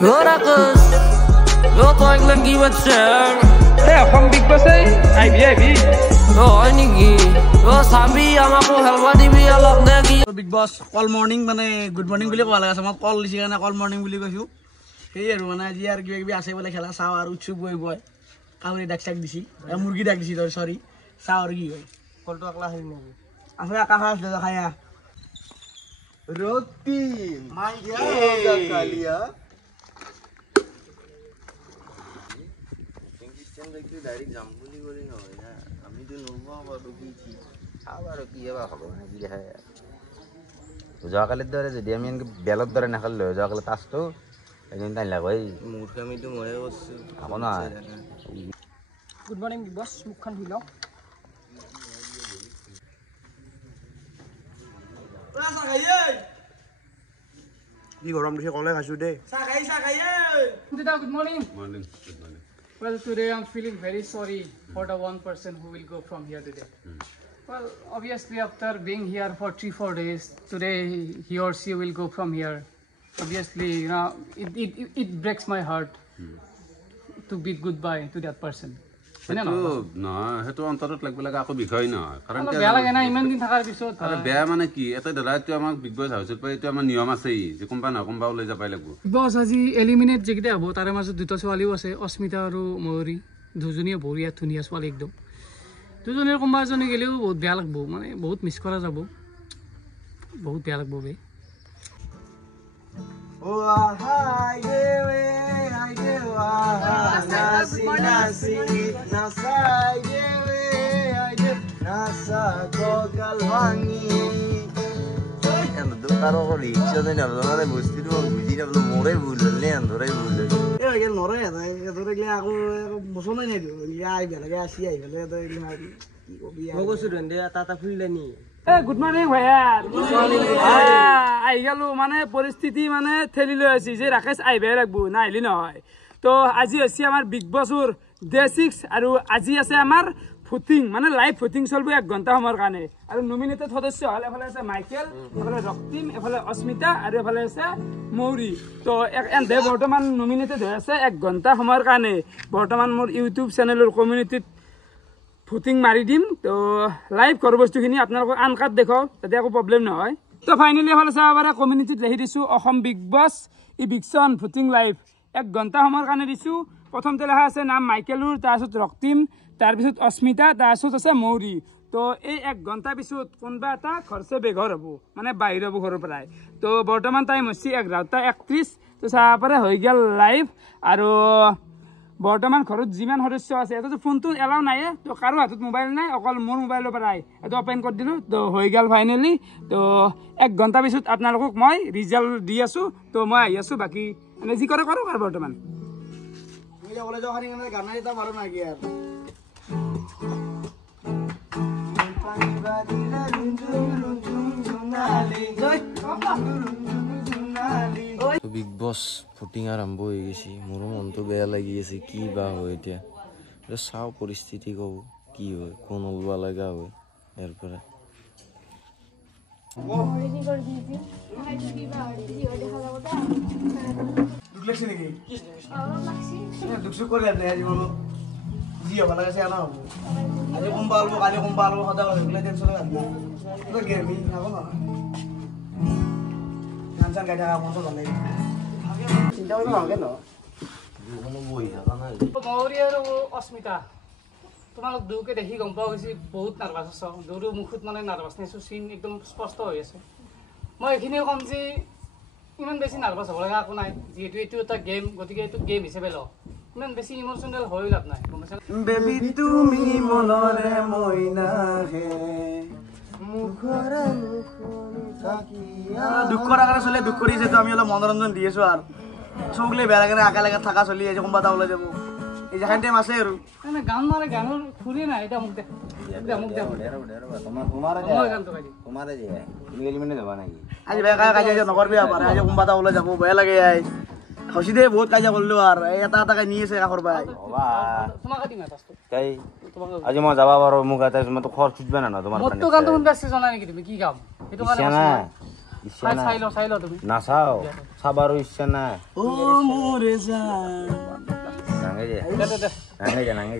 Rorakus, låt egentligen givet kär. From Big Boss IB. Aniki, Sabi আমাকো হেলবা দিবি অলপ নেকি বিগ বস কল মর্নিং মানে গুড মর্নিং বুলি কোৱা লাগে মই কল লিছি কাৰণে কল মৰ্নিং বুলি কৈছো সেই আৰু মানে আজি আৰু কিবা কিবি আছে বলে খেলা চাও আৰু উৎসুক বই কাউৰি ডাক চাক দিছি মুৰ্গী ডাক দিছি সৰি চাও আৰু কি হয় কলটো আকলা হৈ নেকি আছে আকাশ দে খায়া রতি মাই গয়া কালিয়া ইংলিশন দেখি ডাইরেক্ট জাম বুলি বলি নহয় না আমি তো নবা বাবু কি কি আবার কি এবা হবে না কি হয় যোৱাকালিৰ দৰে যদি আমি বেলত দৰে নাখালো যোৱাকালি তাছটো এদিন তাই লাগ ভাই মূৰ্খামিটো ময়ে কৰিছো আকৌ না গুড মৰ্নিং বিগ বস মুখখন ধুই লও চা খাইয়ে কি গৰম দিছে কলে খাইছো দে চা খাইয়ে Good morning. Morning. Well, today I'm feeling very sorry for the one person who will go from here today. Well, obviously after being here for 3-4 days, today he or she will go from here. Obviously, you know, it breaks my heart to bid goodbye to that person. না হেতু অন্তৰত লাগব লাগা আকো বিষয় না কাৰণ বেয়া লাগে না ইমান দিন থাকাৰ পিছত আৰে বেয়া মানে কি এটা ধৰাটো আমাক বিগ বছ হাউচত পাই এটো আমাৰ নিয়ম আছে যে কোনবা না কোনবা ওলাই যাবাই লাগব বস আজি এলিমিনেট যেকিটা হ'ব তাৰে মাজত দুটা ছোৱালীও আছে অস্মিতা আৰু ময়ূৰী দুজনীয়ে বঢ়িয়া ধুনীয়া ছোৱালী একদম দুজনীৰ কোনবা এজনী গেলেও বহুত বেয়া লাগব মানে বহুত মিছ কৰা যাব বহুত বেয়া লাগব বে ও হাই দেৱে হাই দেৱা নাসি নাসি নাসাই দেৱে হাই দে নাসা গগল ভাঙি এন্ড দুটারো রিকশা দেন আপনারা বস্তিটো বুঝি না মোরে ভুললে আন্দরে ভুললে এ গেল নরে ধরে গলে আকো বসনে নাই দিও আই বেলাগে আসি আই বেলে তো কি কবি মগসু দন্দে তাতা ফুললেনি গুড মর্নিং ভাইয়া আই গেলো মানে পরিস্থিতি মানে ঠেলি লৈ আছি যে ৰাকেশ আইবে লাগবো না আইলি নহয় তো আজি আছে আমাৰ বিগ বছৰ ডে 6 আৰু আজি আছে আমাৰ ফুটিং মানে লাইভ ফুটিং চলব 1 ঘন্টা সময়ৰ কাৰণে আৰু নমিনেটেড সদস্য হল এফালে আছে মাইকেল এফালে ৰক্তিম এফালে অস্মিতা আৰু এফালে আছে মৌৰী তো এন্ডে বৰ্তমান নমিনেটেড হৈ আছে 1 ঘন্টা সময়ৰ কাৰণে বৰ্তমান মোৰ ইউটিউব চেনেলৰ কমিউনিটিত ফুটিং মাৰি দিম তো লাইভ ঘৰ বস্তুখিনি আপোনালোকক আনকাট দেখাও যাতে একো প্ৰব্লেম নহয় তো ফাইনেলি এফালে চাব পাৰে কমিউনিটিত লিখি দিছোঁ অসম বিগ বছ ইভিকশ্যন ফুটিং লাইভ 1 ঘন্টা সময়ৰ কাৰণে দিছোঁ প্ৰথমতে লেখা আছে নাম মাইকেলৰ তাৰপিছত ৰক্তিম তাৰপিছত অস্মিতা তাৰপিছত আছে মৌৰী তো এই 1 ঘন্টা পিছত কোনবা এটা ঘৰছে বেঘৰ হ'ব মানে বাহিৰ হ'ব ঘৰৰ পৰাই তো বৰ্তমান টাইম হৈছে 11:31 তো চাব পাৰে হৈ গ'ল লাইভ আৰু বৰ্তমান ঘৰত যিমান সদস্য আছে এটো ফোনটো এলাও নাই তো কাৰো হাতত মোবাইল নাই অকল মোৰ মোবাইলৰ পৰাই এটো ওপেন কৰি দিলো তো হৈ গ'ল ফাইনেলি তো 1 ঘন্টা পিছত আপোনালোকক মই ৰিজাল্ট দি আছো তো মই আহি আছো বাকি মানে যি কৰে কৰো বৰ্তমান তুমি যে কলেজ ওখানে গানা এটা মাৰো না কি আৰ বিগ বস ফুটিং আৰম্ভ হৈ গৈছে মোৰো মনটো বেয়া লাগি আছে কি বা হয় এতিয়া চাও পৰিস্থিতি কব কি হয় কোন ওলবা লগা হয় ইয়াৰ পৰা দুখ লাগছে নাকি দুখ করে আজি বলো জি হব লাগাছে না হবো আজি কোনবা আলবো কালি কোনবা আলবো সদা রেগুলার টেনশন লাগবে তো গেমি নাও না গান গাইটা মন তো ভালো চিন্তা করবে না কেন কোনো বই থাকা নাই মৌৰী আৰু অস্মিতা তোমালোক দুকে দেখি গম পোৱা গৈছে বহুত নাৰ্ভাছ আছ দুৰো মুখত মানে নাৰ্ভাছনেছ চিন একদম স্পষ্ট হৈ আছে মই এইখিনিও ক'ম যে ইমান বেছি নাৰ্ভাছ হ'ব লগা একো নাই যিহেতু এইটো এটা গেম গতিকে এইটো গেম হিচাপে লওঁ ইমান বেছি ইমোচনেল হৈ লাভ নাই গম পাইছা বেবি তুমি মনৰে মইনা হে মুখৰে দুখ কৰা কাৰণে চলে দুখ কৰিছে তো আমি অলপ মনোৰঞ্জন দি আছো আৰু চবগুলো বেয়া লাগে একা লাগে থাকা চলি আছে কোনবা এটা ওলাই যাব এই যেখান টাইম আছে আৰু মানে গান মাৰে গানৰ খুলি নাই এটা মোক দে তোমাৰে যে তুমি এলিমিনেট যাবা নাকি আজি বেয়া কাজিয়া নকৰবি আবার আজি কোনবা এটা ওলাই যাব বেয়া লাগে আই হসি দে বহুত কাজিয়া করলো আর এটা এটা নি আছে কাখর ভাই বাবা তোমাকে দিমা তাস্তো কাই আজি মই যাবা পাৰো মোক এটা মই তো খৰ খুঁজবে না তোমার মত তো গান তো শুনবা জনা নেকি তুমি কি কাম এটো কাৰণে চাই ল তুমি নাচাও চাবাৰো ইচ্ছা নাই ও মোরে জান নাঙে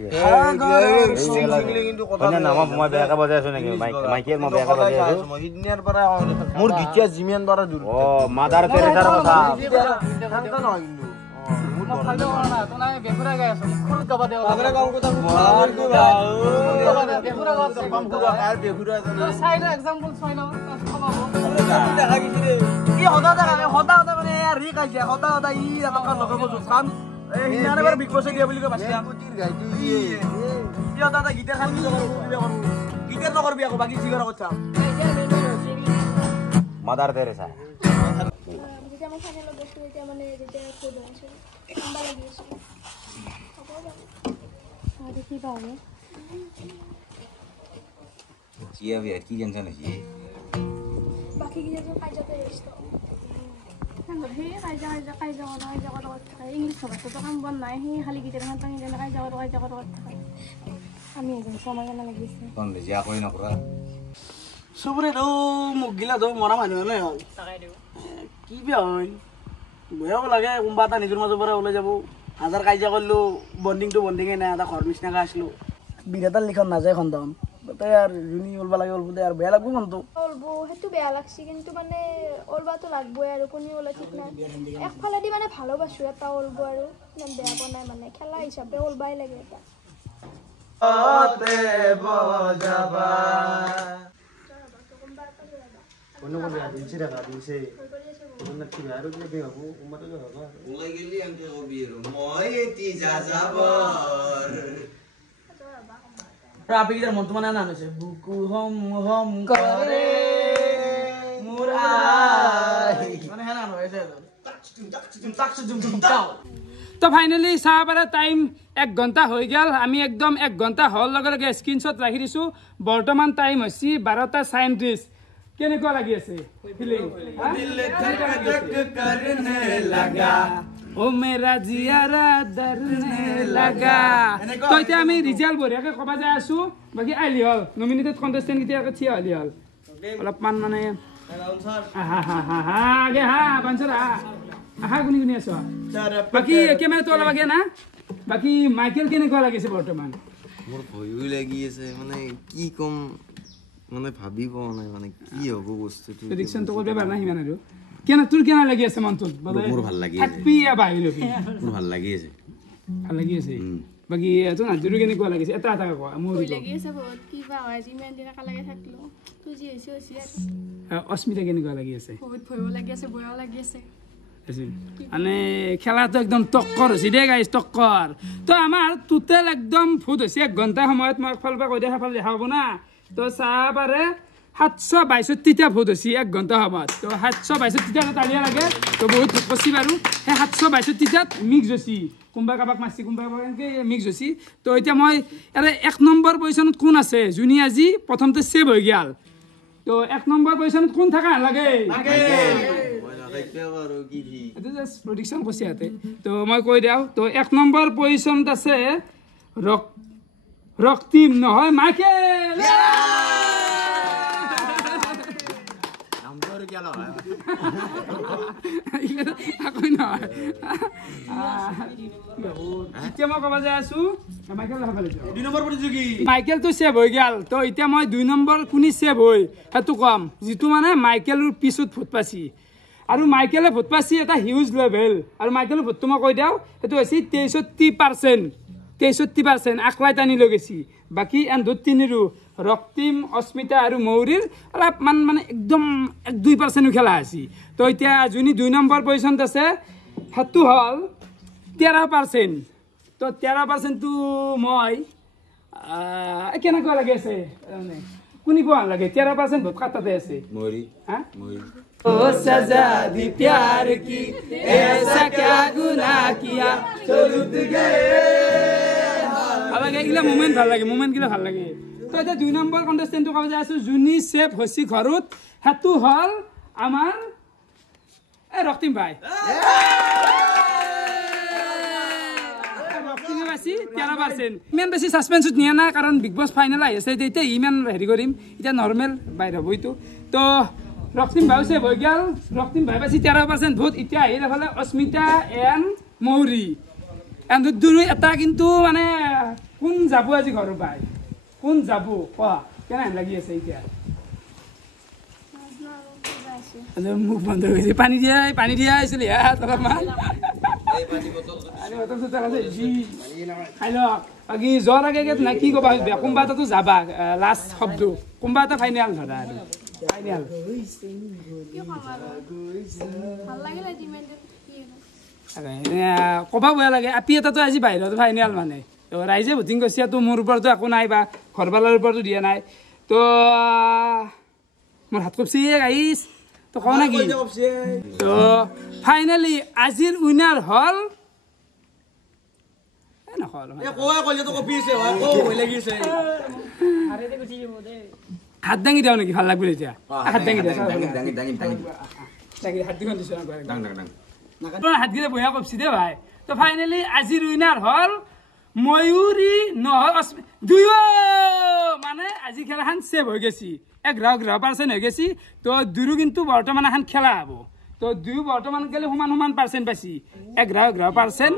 নামা মই বেয়াকে বজাই আছো নেকি মাইকে মই বেয়াকে বজাই আছো মোৰ গীতিয়া যিমান বাৰ দূৰ অ মাদাৰ তেৰেছাৰ কথা নহয় মাদাৰ তেৰেছা কি টেনশন আছে বাকি কিছু কাজতে ব্যস্ত সেই কাইজা ইংলিছ ভাষাটো কাম বন নাই সেই খালি গীতের খান টাঙি যেন কাইজা থাকে আমি এজন সময় কেনা লাগিছে জিয়া কৰি নকৰা চবৰে তো মোক গিলা তো মৰা মানুহ হলে হ'ল কি বেয়া হয় বেয়াও লাগে কোনোবা এটা নিজৰ মাজৰ পৰা ওলাই যাব হাজাৰ কাজিয়া কৰিলোঁ বণ্ডিংটো বণ্ডিঙে নাই এটা ঘৰ নিচিনাকৈ আছিলোঁ বিৰাটাৰ লিখন নাযায় খন্দাম তাতে আৰু যোনী ওলবা লাগে ওলব দে আৰু বেয়া লাগব মনটো ওলব সেইটো বেয়া লাগছে কিন্তু মানে ওলবাটো লাগবই আৰু কোনি ওলাই ঠিক নাই একফালেদি মানে ভালোবাসো এটা ওলব আৰু ইমান বেয়া পোৱা নাই মানে খেলা হিচাপে ওলবাই লাগে এটা আপিকেইটাৰ মনটো মানে নাম হৈছে বুকু হম হম কৰে মোৰ আই মানে হেনা নহয় তো ফাইনেলি চাহ পাৰা টাইম 1 ঘণ্টা হৈ গেল আমি একদম 1 ঘণ্টা হল লগে লগে স্ক্ৰিনশ্বট ৰাখি দিছো বৰ্তমান টাইম হৈছে 12:37 কেনেকুৱা লাগি আছে ফিলিং দিল ধক ধক करने लगा ओ मेरा जियारा डरने लगा তো এতিয়া আমি ৰিজাল্ট বঢ়িয়াকে কবা যাই আছো বাকি আইলি হল নমিনেটেড কন্টেস্টেন্ট কিটা থিয়া আইলি হল অলপমান মানে আগে বাঞ্চৰা গুনি আছো বাকি কেমেৰা তো লাগে না বাকি মাইকেল কেনেকুৱা লাগিছে বৰ্তমান মোৰ ভয়ও লাগি আছে মানে কি কম মানে ভাবিব নাই মানে কি হ'ব বস্তুটো প্ৰেডিকশন তো কৰিব পাৰা নাই মানে আৰু কেনে তোৰ কেনে লাগি আছে মনটোত মোৰ ভাল লাগি আছে হ্যাপি আবাইলো মোৰ ভাল লাগি আছে বাকি এটো নাজুරු কেনেকুৱা লাগিছে এটা কোৱা মোৰ লাগি আছে বহুত কিবা হয় যিমান দিন একেলগে থাকলো তুজি হৈছে অস্মিতা কেনেকুৱা লাগি আছে বহুত ভয়ও লাগি আছে বয়ও লাগি আছে মানে খেলাটো একদম টক্কৰ হৈছে দে গাইছ টক্কৰ তো আমাৰ টোটেল একদম ফুট হৈছে 1 ঘণ্টা সময়ত মই একফাল পৰা কৈ দিয়া সেইফাল দেখা হ'ব না তো চাহ পাৰে 762টা ফুট হৈছে 1 ঘণ্টা সময়ত তো 762টা তালিয়া লাগে তো বহুত ফুট পছি বাৰু সেই 762টাত মিক্স হৈছে কোনবা কাবাক মাছি কোনবা এনেকে মিক্স হৈছে তো এতিয়া মই আৰে 1 নম্বৰ পজিশনত কোন আছে জুনি আজি প্ৰথমতে সেভ হৈ গেল তো 1 নম্বৰ পজিশনত কোন থাকা লাগে এটা জাস্ট প্ৰেডিকশন কৈছে ইয়াতে তো মই কৈ দিও তো 1 নম্বৰ পজিশনত আছে ৰক্তিম নহয় মাইকেল নামটো কি আলো হয় আকো নহয় এতিয়া মই কবা যাই আছো মাইকেল হাবালে 2 নম্বৰ প্ৰতিযোগী মাইকেল তো সেভ হৈ গেল তো এতিয়া মই 2 নম্বৰ কোনি সেভ হৈ হেতু কম যেটো মানে মাইকেলৰ পিছত ফুট পাছি আৰু মাইকেলে ভোট পাছি এটা হিউজ লেভেল আৰু মাইকেলৰ ভোটটো মই কৈ দিও এটো হৈছে 63% আকলাই টানি লগেছি বাকি এন্দু তিনিৰু ৰক্তিম অস্মিতা আৰু মৌৰীৰ অলপমান মানে একদম 1-2% খেলা আছে তো এতিয়া যোনি 2 নম্বৰ পজিশনত আছে হেতু হল 13% তো 13% তো মই কেনেকুৱা লাগি আছে কোনি কোৱা লাগে 13% ভোট কাটাতে আছে মৌৰী ओ सजा दी प्यार की ऐसा क्या गुनाह किया चलुत गए अब এগুলা মোমেন্ট ভাল লাগে মোমেন্ট গিলা ভাল লাগে তো এটা 2 নম্বৰ কন্টেস্টেন্ট তো কব যাই আছো জুনি সেফ হসি ঘৰত হেতু হল আমাৰ ৰক্তিম ভাই ৰক্তিম বাসি 13% ইমান বেছি সাসপেন্সত নিয়া না কাৰণ বিগ বস ফাইনাল আই আছে এতিয়া ইমান হেৰি কৰিম এটা নৰমাল বাইৰে হইতো তো ৰক্তিম ভাই সেভ হৈ গেল ৰক্তিম ভাই পাছি 13% ভোট এতিয়া আহিলে ফালে অস্মিতা এন মৌৰী এন দুই এটা কিন্তু মানে কোন যাব আজি ঘৰৰ পাই কোন যাব কোৱা কেনে লাগি আছে এতিয়া মুখ বন্ধ হৈছে পানী দিয়া আহিছিল অলপমান খাই লওক বাকী যোৱাৰ আগে নাই কি ক'বা কোনোবা এটাতো যাবা লাষ্ট শব্দ কোনোবা এটা ফাইনেল ধৰা আৰু ফাইনেল ক'বা বেয়া লাগে আপি এটাতো আজি বাহিৰত ফাইনেল মানে তো ৰাইজে ভোটিং কৰিছে তো মোৰ ওপৰতো একো নাই বা ঘৰবালাৰ ওপৰতো দিয়া নাই তো মোৰ হাত কপছি গাইছ তো কওঁ নেকি তো ফাইনেলি আজিৰ উইনাৰ হ'ল হাত দাঙি দিওঁ নেকি ভাল লাগবে এতিয়া হাত দাঙি দিয়া হাত গিলে বঢ়িয়া কপছি দে ভাই তো ফাইনেলি আজিৰ উইনাৰ হ'ল ময়ূৰী নহয় দুয়ো মানে আজি খেলাখন ছেভ হৈ গেছি 11% হৈ গেছি তো দুয়ো কিন্তু বৰ্তমান এখন খেলা হ'ব তো দুয়ো বৰ্তমান গেলে সমান পাৰ্চেণ্ট পাইছি 11%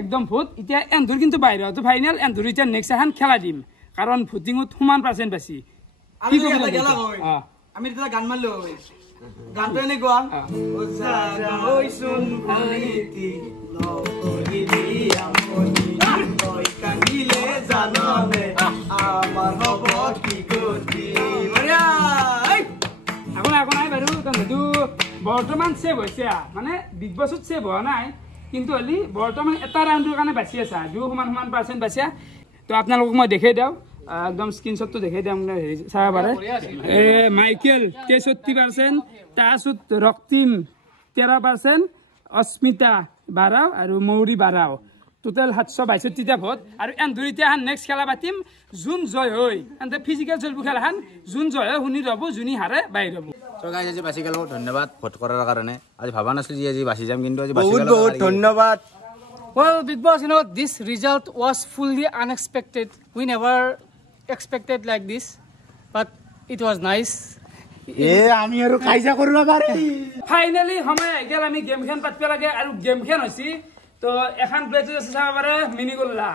একদম ভোট এতিয়া এন্ধুৰ কিন্তু বাহিৰত ফাইনেল এন্ধুৰ এতিয়া নেক্সট এখন খেলা দিম কাৰণ ভোটিঙত সমান পাৰ্চেণ্ট পাইছি কি ক'ব আমি তেতিয়া গান মাৰিলো গানটো এনেকুৱা বৰ্তমান ছেভ হৈছে মানে বিগ বছত ছেভ হোৱা নাই কিন্তু হলি বৰ্তমান এটা ৰাউণ্ডৰ কাৰণে বাচি আছে দুয়ো সমান পাৰ্চেণ্ট বাচিয়া তো আপোনালোকক মই দেখাই দিওঁ একদম স্ক্ৰীনশ্বটটো দেখাই দিওঁ হেৰি চাব পাৰে মাইকেল 63% তাৰপিছত ৰক্তিম 13% অস্মিতা 12 আৰু মৌৰী 12 টোটেল 762টা ভোট আৰু এন্ধুৰ এতিয়া নেক্সট খেলা পাতিম যোন জয় হয় এন্তে ফিজিকেল চলব খেলাখন যোন জয় হয় শুনি ৰ'ব যোনি হাৰে বাহিৰ হ'ব তো গাইজ আজি বাছি গেল ধন্যবাদ ভোট কৰাৰ কাৰণে আজি ভাবা নাছিলো যে আজি বাছি যাম কিন্তু আজি বাছি গেল বহুত ধন্যবাদ Well, Big Boss, you know, this result was fully unexpected. We never expected like this, but it was nice. আমি আৰু কাইজা কৰিব পাৰি ফাইনেলি সময় আহি গেল আমি গেম খেন পাতিব লাগে আৰু গেম খেন হৈছে তো এখন প্লেট আছে চাব পাৰে মিনি গোল্লা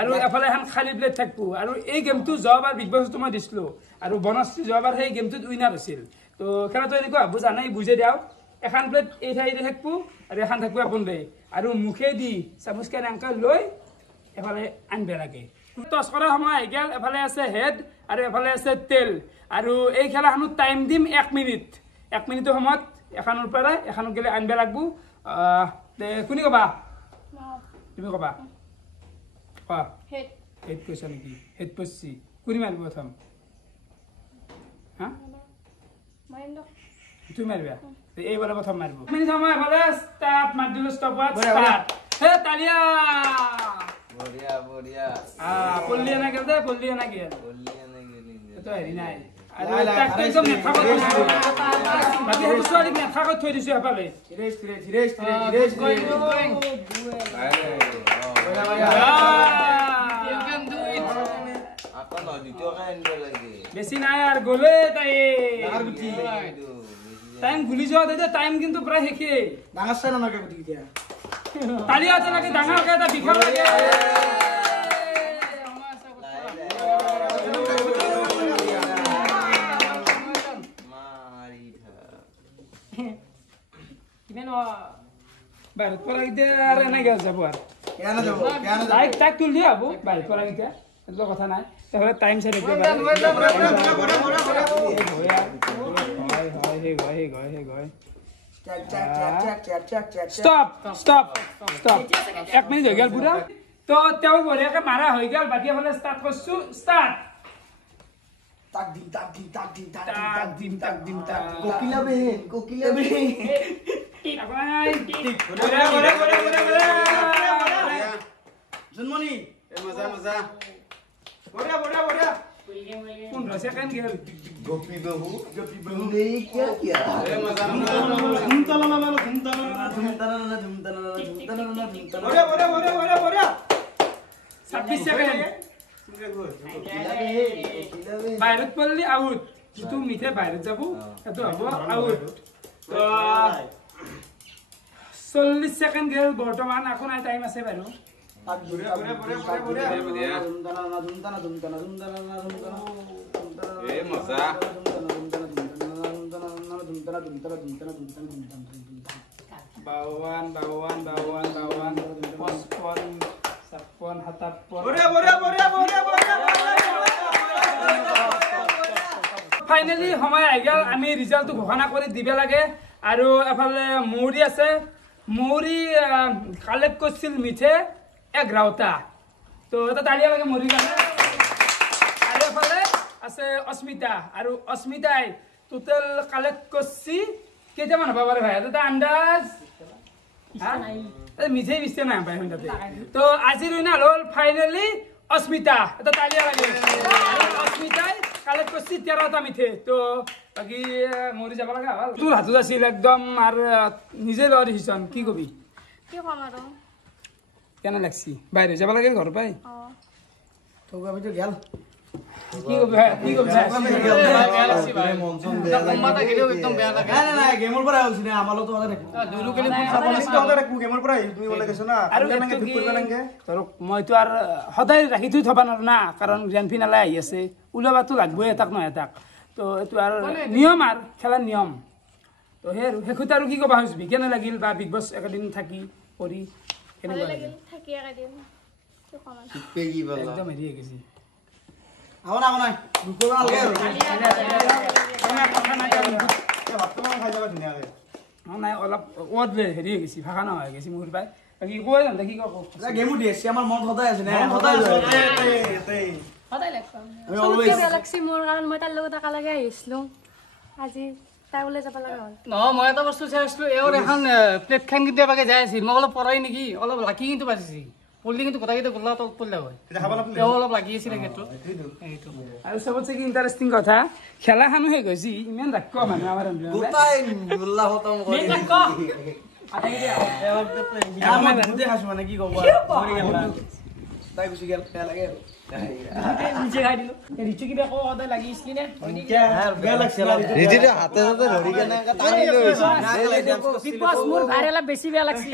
আৰু এফালে এখন খালী প্লেট থাকবো আৰু এই গেমটো যোৱাবাৰ বিগ বছটো মই দিছিলো আৰু বনশ্ৰী যোৱাবাৰ সেই গেমটোত উইনাৰ হৈছিল তো খেলাটো এনেকুৱা বুজা নাই বুজাই দিওঁ এখন প্লেট এই ঠাইতে থাকবো আৰু এখন থাকবো আপোন দে আৰু মুখেদি চামুচকেন এনেকৈ লৈ এফালে আনব লাগে টছ কৰাৰ সময় আহি গেল এফালে আছে হেড আৰু এফালে আছে তেল আৰু এই খেলাখনত টাইম দিম 1 মিনিট 1 মিনিটৰ সময়ত এখনৰ পৰা এখনত গেলে আনব লাগবো কোনি কবা তুমি কবা কোৱা হেড কৈছা নেকি হেড পছি কোনি মাৰিব প্ৰথম হা তুমি মাৰিবা এইবাৰ প্ৰথম মাৰিব মিনিট সময় এফালে ষ্টাৰ্ট মাৰ দিলো ষ্টপত ষ্টাৰ্ট হে তালিয়া বঢ়িয়া বঢ়িয়া পল্লি না গেল পল্লি না গেল তো হেৰি নাই আৰু তাক একদম নেথাকত বাকি হেতু ছোৱালীক নেথাকত থৈ দিছো এফালে ধীৰে বেছি নাই আর গলে তাই টাইম গুলি যাওয়া দে টাইম কিন্তু প্রায় হেকে ডাঙৰ চাই নাকে গুটি দিয়া তালি আছে নাকি ডাঙৰ কে এটা বিখাল লাগে বাইরে পড়া গিয়ে আর এনে গেল যাব আর কেন যাব লাইক টাক তুল দিয়া আবু বাইরে পড়া গিয়ে এত কথা নাই তাহলে টাইম সাইড একটু Stop. 1 মিনিট হৈ গেল পুরা তো তেও বঢ়িয়াকে মারা হৈ গেল বাকি হলে স্টার্ট করছু স্টার্ট তাক দিম কোকিলা বেহেন জন্মনি মজা বঢ়িয়া 15 সেকেন্ড গেল গোপী বাবু নেই क्या किया বঢ়িয়া 26 সেকেন্ড বাইরত পড়লি আউট যিটো মিঠে বাহিৰত যাব সেইটো হ'ব আউট 40 সেকেন্ড গেল বৰ্তমান আকৌ নাই টাইম আছে বাৰু এ মজা বাউৱান 57 ফাইনালি সময় আহি গেল আমি ৰিজাল্টটো ঘোষণা কৰি দিব লাগে আৰু এফালে মৌৰি আছে মৌৰি কালেক্ট কৰিছিল মিঠে 11টা তো এটা তালিয়া লাগে মৌৰি কাৰণে আৰু এফালে আছে অস্মিতা আৰু অস্মিতাই টোটাল কালেক্ট কৰিছি কেইটামান হ'ব পাৰে ভাই এটা আন্দাজ মিঠে বিচে নাই পাই শুনতে তো আজিৰ উইনাৰ হ'ল ফাইনালি অস্মিতা এটা তালিয়া লাগে অস্মিতাই কালেক্ট কৰিছি 13টা মিঠে তো বাকি মৰি যাব লগা হ'ল তোৰ হাতত আছিল একদম আৰু নিজে লোৱা ডিচিশ্যন কি কবি কি কম আৰু কেনে লাগছি বাহিৰ যাব লাগে ঘৰ পাই তোক আমি তো গেল কি কবি কি কবি নাই গেমৰ পৰা হৈছে না আমালো তো থাকে দুৰু কেলি গেমৰ পৰা তুমি বলে কৈছ না আৰু কেনেকে ঠিক কৰিব লাগে ধৰক মইতো আৰু সদায় ৰাখি থৈ থবা নোৱাৰো না কাৰণ গ্ৰেণ্ড ফিনালে আহি আছে ওলাবাতো লাগবই এটাক নহয় এটাক তো এইটো আৰু নিয়ম আৰু খেলাৰ নিয়ম তো সেই শেষত আৰু কি ক'বা খুজিবি কেনে লাগিল বা বিগ বছ একেদিন থাকি কৰি কেনেকুৱা লাগিল থাকি একেদিন কি কম একদম হেৰি হৈ গৈছে আও নাই দুকৰা লাগে আৰু খাই যাবা ধুনীয়াকে নাই অলপ ৱৰ্ড হেৰি হৈ গৈছে ভাষা নহয় হৈ গৈছে মোৰ পাই বাকী কৈ যাম দেখি কওক গেমো দি আছে আমাৰ মন সদায় আছে না সদায় সদায় লাগছি মোৰ কাৰণ মই তাৰ লগত একেলগে আহিছিলোঁ আজি তাই ওলাই যাব লগা হ'ল নহয় মই এটা বস্তু চাই আছিলোঁ এওঁৰ এখন প্লেটখন কিন্তু এবাকে যাই আছিল মই অলপ পৰাই নেকি অলপ লাকি কিন্তু বাচিছে পল্লি কিন্তু গোটাকেইটা গোল্লা তলত পল্লা হয় তেওঁ অলপ লাগি আছিলে সেইটো আৰু চবতছে কি ইণ্টাৰেষ্টিং কথা খেলাখনো শেষ হৈছে ইমান ৰাক্ষ মানুহ আমাৰ গোটাই গোল্লা খতম কৰি আমাৰ দুতে খাইছো মানে কি ক'ব মৰি গেল না তাই গুচি গেল বেয়া লাগে আৰু নিজে খাই দিলোঁ ৰিচু কিবা আকৌ সদায় লাগি আছিলি নে বেয়া লাগছে ৰিজিতে হাতে হাতে ধৰি কেনে টানি লৈ বিগ বছ মোৰ ভাইৰ অলপ বেছি বেয়া লাগছে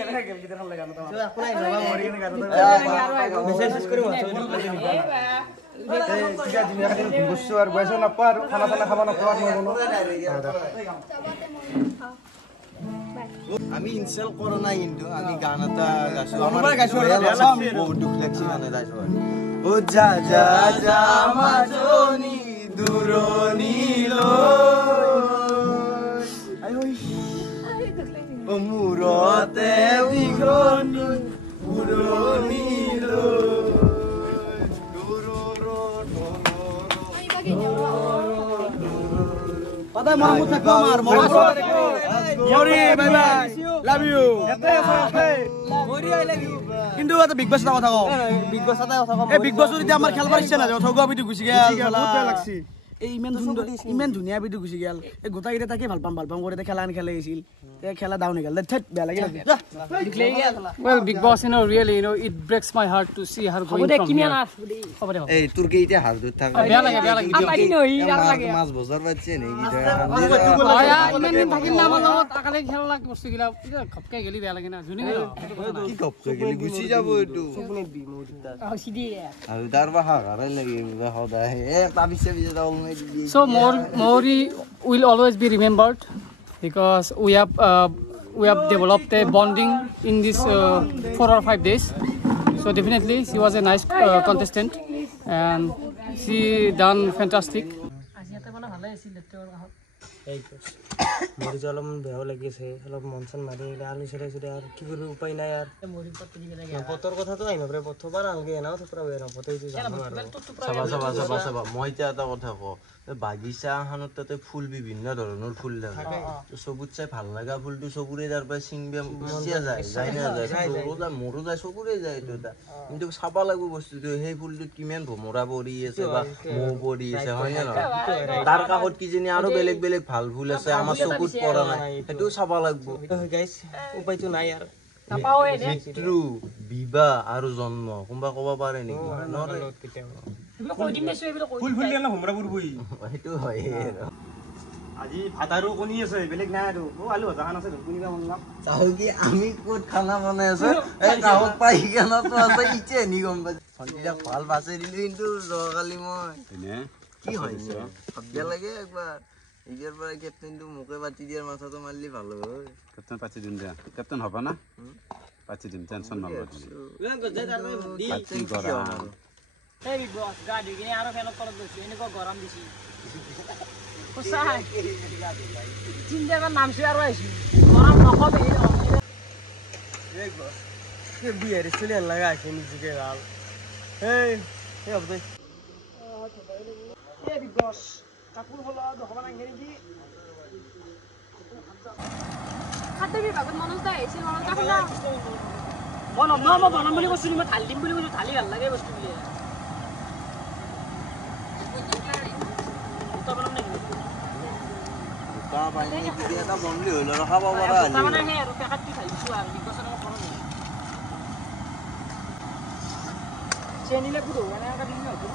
আমি ইনস্টল কৰা নাই কিন্তু আমি গান এটা গাইছো আমাৰ বহুত দুখ লাগছে গানে গাইছো ও যা যা যা মাজনী দূৰণিলৈ ও মূৰতে বিঘনী সদায় মৰমত থাকো আমাৰ মৰমত থাকো মৰি বাই বাই লাভ ইউ মৰি আই লাভ ইউ কিন্তু এটা বিগ বছ এটা কথা কও বিগ বছ এটা কথা কও এই বিগ বছৰ এতিয়া আমাৰ খেলবাৰ ইচ্ছা নাযায় ঠগা বিটো গুছি গেল বহুত বেয়া লাগছি এই ইমান ধুনীয়া বিটো গুছি গেল এই গোটাকেইটা তাকে ভাল পাম কৰি খেলা খেলে আছিল এই খেলা ডাউন হৈ গেল বেয়া লাগিল well big boss really it breaks my heart to see her going from here এই তোৰ কি এতিয়া হাত ধৰি থাক বেয়া লাগে মাছ বজাৰ পাইছে নেকি ইমান দিন থাকিল না আমাৰ লগত আকালে খেলা লাগ বস্তু গিলা খপকে গেলি বেয়া লাগে না জুনি কি খপকে গেলি গুচি যাব এটো আৰু তাৰ বাহা ঘৰে লাগি সদায় এ পাবিছে বিজে so Mori will always be remembered because we have developed a bonding in this 4 or 5 days. So definitely she was a nice contestant and she done fantastic. মৰি যোৱা অলপমান বেয়াও লাগিছে অলপ মন চন মাৰি আলু চলাইছোঁ আৰু কি কৰিব উপায় নাই আৰু বতৰ কথাটো আহিব পাৰে প্ৰথমবাৰ আনগে এনাও থপৰা বেয়া নপতে চাবা মই এতিয়া এটা কথা কওঁ বাগিচা এখনত তাতে ফুল বিভিন্ন ধৰণৰ ফুল থাকে চকুত চাই ভাল লগা ফুলটো চকুৰে তাৰ পৰা চিংবা যায় মোৰো যায় চকুৰে যায় এইটো এটা কিন্তু চাব লাগিব বস্তুটো সেই ফুলটোত কিমান ভমৰা পৰি আছে বা মৌ পৰি আছে হয় নে নহয় তাৰ কাষত কিজানি আৰু বেলেগ বেলেগ ভাল ফুল আছে আমাৰ চকুত পৰা নাই সেইটো চাব লাগিব গাইছ উপায়টো নাই আৰু মৃত্যু বিবাহ আৰু জন্ম কোনোবা ক'ব পাৰে নেকি ফুল ফুল দিলে হোমৰা বুৰবই সেইটো হয় আজি ভাত আৰু কণী আছে বেলেগ নাই আৰু আলু ভাজাখান আছে কোনিবা বনাম চাও কি আমি ক'ত খানা বনাই আছো এই গাঁৱত পাই কেনাতো আছে ইচ্ছে নি গম পাইছে সন্ধিয়া ভাল বাছে দিলো কিন্তু যোৱাকালি মই কি হৈছে ভাবিব লাগে একবাৰ ইয়াৰ পৰা কেপ্টেইনটো মোকে পাতি দিয়াৰ মাথাটো মাৰিলে ভাল হয় কেপ্টেইন পাতি দিম দিয়া কেপ্টেইন হ'ব না পাতি দিম টেনশ্যন নল'বা Hey big boss, গাড়ি কিনে আরো ফেল করে দিছি এনেকো গরম দিছি চিন্তা কর নামছি আর আইছি গরম নকবে এক বস কে বিয়ে রেস্টুরেন্ট লাগা আছে নিজেকে গাল এই এই অবদে Hey big boss, কাপড় হলো দহবা না গেলি দি খাদ্য বিভাগত মনোজ দা আহিছিল মনোজ দা শুনা বনাম ন মই বনাম বুলি কৈছিলো মই ঢালি দিম বুলি কৈছো ঢালি ভাল লাগে বস্তু বুলি তা পাইনি কি এটা বনলি হলো ৰখাব পৰা আলি মানে হে আৰু পেকাত দি খাইছো আৰু বিকশন কৰা নাই চেনিলে পুৰো মানে একটা দিন হতো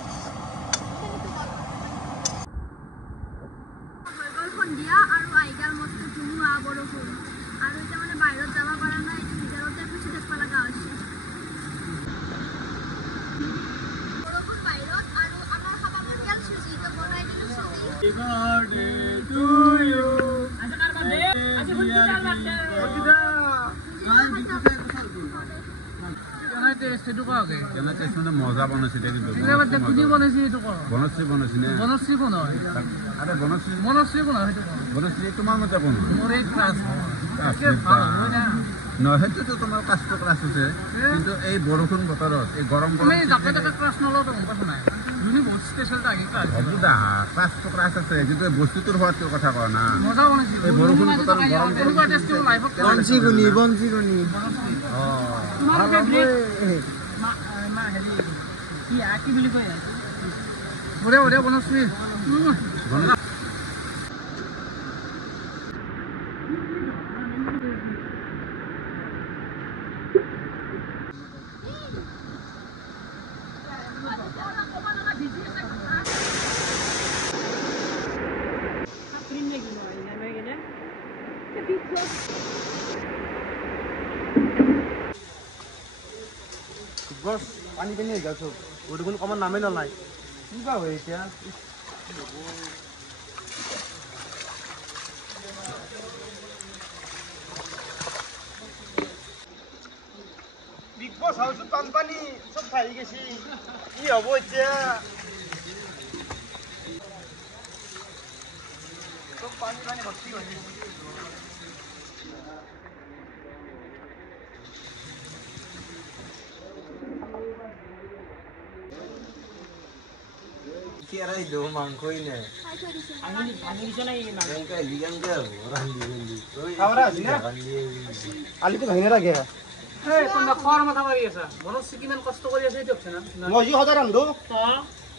সন্ধিয়া আৰু আইগাল মস্ত ধুমুহা বৰষুণ আৰু এটা মানে বাহিৰত যাব পৰা নাই ভিতৰতে কিছু দেখবা লগা হৈছে বৰষুণ বাহিৰত আৰু আমাৰ খাবা পৰিয়াল সুজিটো বনাই দিলো ছবি বাৰ্থডে টু ইউ আজি কাৰ বাৰ্থডে আজি ভুলকি কাৰ বাৰ্থডে কেনে টেষ্ট মানে মজা বনাইছিলে কিন্তু বনশ্ৰী কোন হয় আৰে বনশ্ৰী তোমাৰ মতে কোন নহয় সেইটোতো তোমাৰ কাষ্টৰ ক্লাছ আছে কিন্তু এই বৰষুণ বতৰত এই গৰম ক্লাছ আছে কিন্তু বস্তুটোৰ হোৱাটোৰ কথা কোৱা না এই বৰষুণ বতৰত গৰম বঞ্চিগুনি বস পানী পানী হৈ গৈছো বৰষুণ কমান নামে নলাই কি বা হয় এতিয়া বিগ বস হাউচত বানপানী চব ভাহি গেছি কি হ'ব এতিয়া চব পানী পানী ভৰ্তি হৈ গৈছে Kira itu mangkoi ne. Angin di sana ini Yang kayak liang ke, orang di. Kamera sini. Ali tu bahine lagi. Hey, তোমরা খর মাথা মারি আছে মনস্য কিমান কষ্ট কৰি আছে এইটো অপচন না মই যি হদার আনদো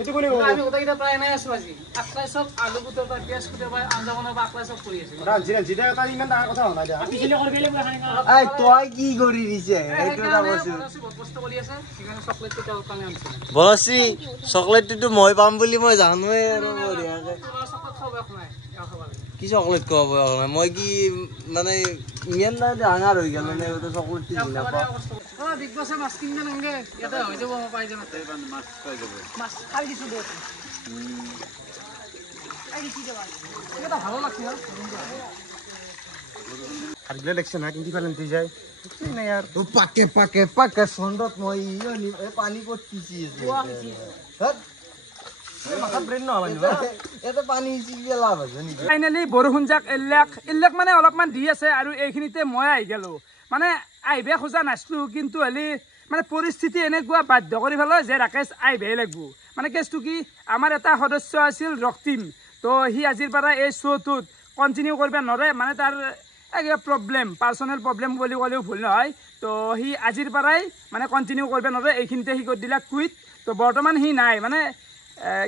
এটো কোনে গো আমি ওটা কিটা প্রায় নাই আছো আজি আকলাই সব আলু গুটো বা পিয়াজ গুটো বা আঞ্জা বনাবা আকলাই সব কৰি আছে ৰাঞ্জি এটা ইমান ডাঙৰ কথা হনা দিয়া পিছলে কৰবেলে মই খানি এই তই কি কৰি দিছে এইটো এটা বস্তু কষ্ট কৰি আছে সেখানে চকলেট টো কামে আনছে বলছি চকলেটটো মই পাম বুলি মই জানোৱে আৰু বঢ়িয়াকে চকলেট খাব নাই কি চকলেট খাব মই কি মানে ইমান না ডাঙৰ হৈ গেল মানে ওটা চকলেট কি নাপা বিগ বসে মাছ কিনবে নাগে এটা হৈ যাব পাই যাব মাছ পাই যাব মাছ খাই দিছো দে আই দিছি দেবা এটা ভালো লাগছে না আরগুলা দেখছ না কিন্তু ফেলেন যায় কি না यार ও পাকে সন্দত মই এই পানী পড়তিছি হ্যাঁ মাথা ব্রেন না মানে এটা পানী ইছি লাভ আছে নি ফাইনালি বৰষুণ যাক এল্লাক মানে অলপমান দি আছে আৰু এইখিনিতে মই আহি গেলো মানে আহিবে খোজা নাছিলো কিন্তু হলি মানে পৰিস্থিতি এনেকুৱা বাধ্য কৰি পেলাই যে ৰাকেশ আহিবই লাগিব মানে কেছটো কি আমাৰ এটা সদস্য আছিল ৰক্তিম তো সি আজিৰ পৰা এই শ্ব'টোত কণ্টিনিউ কৰিব নোৱাৰে মানে তাৰ কিবা প্ৰব্লেম পাৰ্চনেল প্ৰব্লেম বুলি ক'লেও ভুল নহয় তো সি আজিৰ পৰাই মানে কণ্টিনিউ কৰিব নোৱাৰে এইখিনিতে সি কৰি দিলা কুইট তো বৰ্তমান সি নাই মানে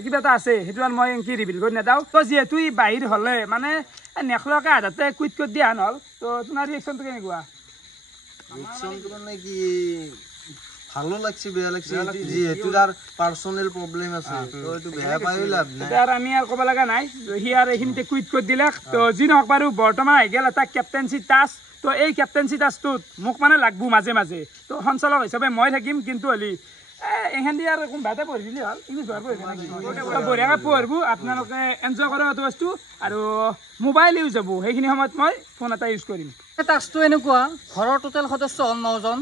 কিবা এটা আছে সেইটো আৰু মই কি ৰিভিল কৰি নেদাওঁ তো যিহেতু ই বাহিৰ হ'লে মানে নেখলকে আধাতে কুইট কৰি দিয়া নহ'ল তো তোমাৰ ৰিয়েকশ্যনটো কেনেকুৱা ৰিয়েকশ্যনটো মানে কি ভালো লাগছে বেয়া লাগছে যেহেতু তার পার্সোনাল প্রবলেম আছে তো একটু বেয়া পাইও লাভ নাই আর আমি আর ক'ব লগা নাই সি আর এইখিনিতে কুইট কৰি দিলে তো যি নহওক বাৰু বৰ্তমান আহি গেল এটা কেপ্টেইনশ্বিপ টাস্ক তো এই কেপ্টেইনশ্বিপ টাস্কটোত মোক মানে লাগবো মাজে মাজে তো সঞ্চালক হিচাপে মই থাকিম কিন্তু হলি এইখান দি আৰু কোনোবাতে পঢ়ি দিলে হ'ল ইংলিছ ভাৰ পঢ়িব নাকি বঢ়িয়াকৈ পঢ়িব আপোনালোকে এনজয় কৰা এইটো বস্তু আৰু মোবাইল ইউজ হ'ব সেইখিনি সময়ত মই ফোন এটা ইউজ কৰিম টাস্কটো এনেকুৱা ঘৰৰ টোটেল সদস্য হ'ল 9জন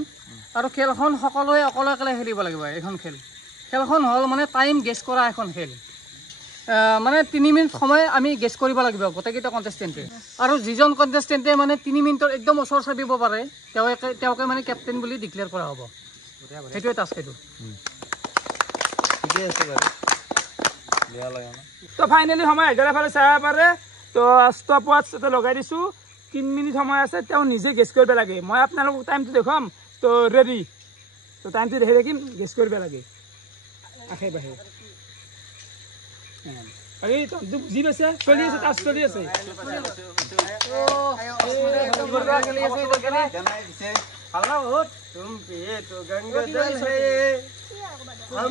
আৰু খেলখন সকলোৱে অকলে অকলে খেলিব লাগিব এইখন খেলখন হ'ল মানে টাইম গেছ কৰা এখন খেল মানে 3 মিনিট সময় আমি গেছ কৰিব লাগিব গোটেইকেইটা কণ্টেষ্টেণ্টে আৰু যিজন কণ্টেষ্টেণ্টে মানে 3 মিনিটৰ একদম ওচৰ চাপিব পাৰে তেওঁকে মানে কেপ্টেইন বুলি ডিক্লেয়াৰ কৰা হ'ব সেইটোৱে টাস্ক এইটো ঠিকে আছে বাৰু বেয়া লাগে না তো ফাইনেলি সময় আহি গ'লে এফালে চাব পাৰে তো ষ্টপ ৱাচ এটা লগাই দিছোঁ 3 মিনিট সময় আছে তেওঁ নিজে গেছ কৰিব লাগে মই আপোনালোকক টাইমটো দেখুৱাম তো ৰেডি তো টাইমটো দেখি থাকিম গেছ কৰিব লাগে আশে পাশে বুজি পাইছে চলি আছে টাস্ক চলি আছে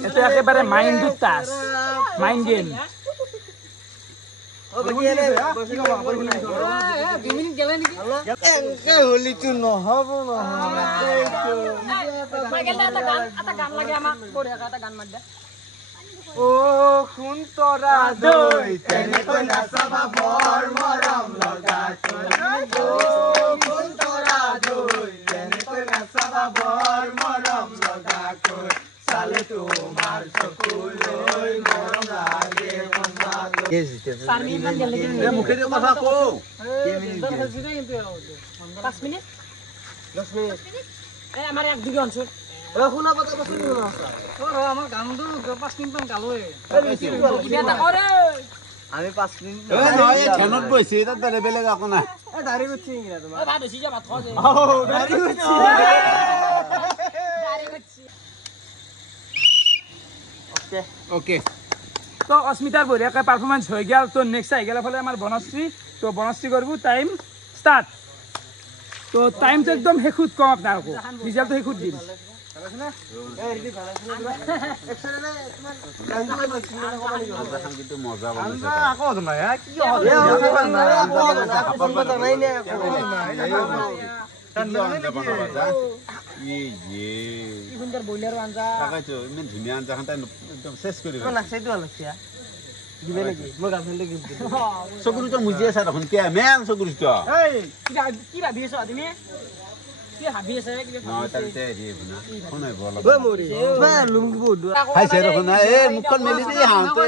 এটা একেবাৰে মাইণ্ডটো টাস্ক মাইণ্ড গেম হলিটো নহব ও শুন তৰা দৈ তেনেকৈ নাচাবা বৰ মৰম লগা শুন তৰা দৈ তেনেকৈ নাচাবা বৰ মৰম লগা চালে তোমাৰ চকুলৈ মৰম লাগে মুখেদি কথা কওঁ 5 মিনিট 10 মিনিট আমাৰ এক দুই অঞ্চল শুনা কথা পাতি আমাৰ গানটো 5 মিনিটমান গালোৱে আমি 5 মিনিট নহয় ধ্যানত বহিছে তাত বেলেগ একো নাই দাড়ি গুচি গিলা তোমাৰ ওকে তো অস্মিতাৰ বঢ়িয়াকৈ পাৰফৰ্মেঞ্চ হৈ গ'ল তো নেক্সট আহি গ'ল ফালে আমাৰ বনশ্ৰী তো বনশ্ৰী কৰিব টাইম ষ্টাৰ্ট তো টাইমটো একদম শেষত কম আপোনালোকক ৰিজাল্টটো শেষত দিম কিন্তু মজা বনাইছে ইমান ধুনীয়া আঞ্জাখন তাই একদম চেচ কৰিব চকুৰিটো মুজি আছে দেখোন কিয় মেন চকুৰিটো মুখখন মেলি দি হাওঁতে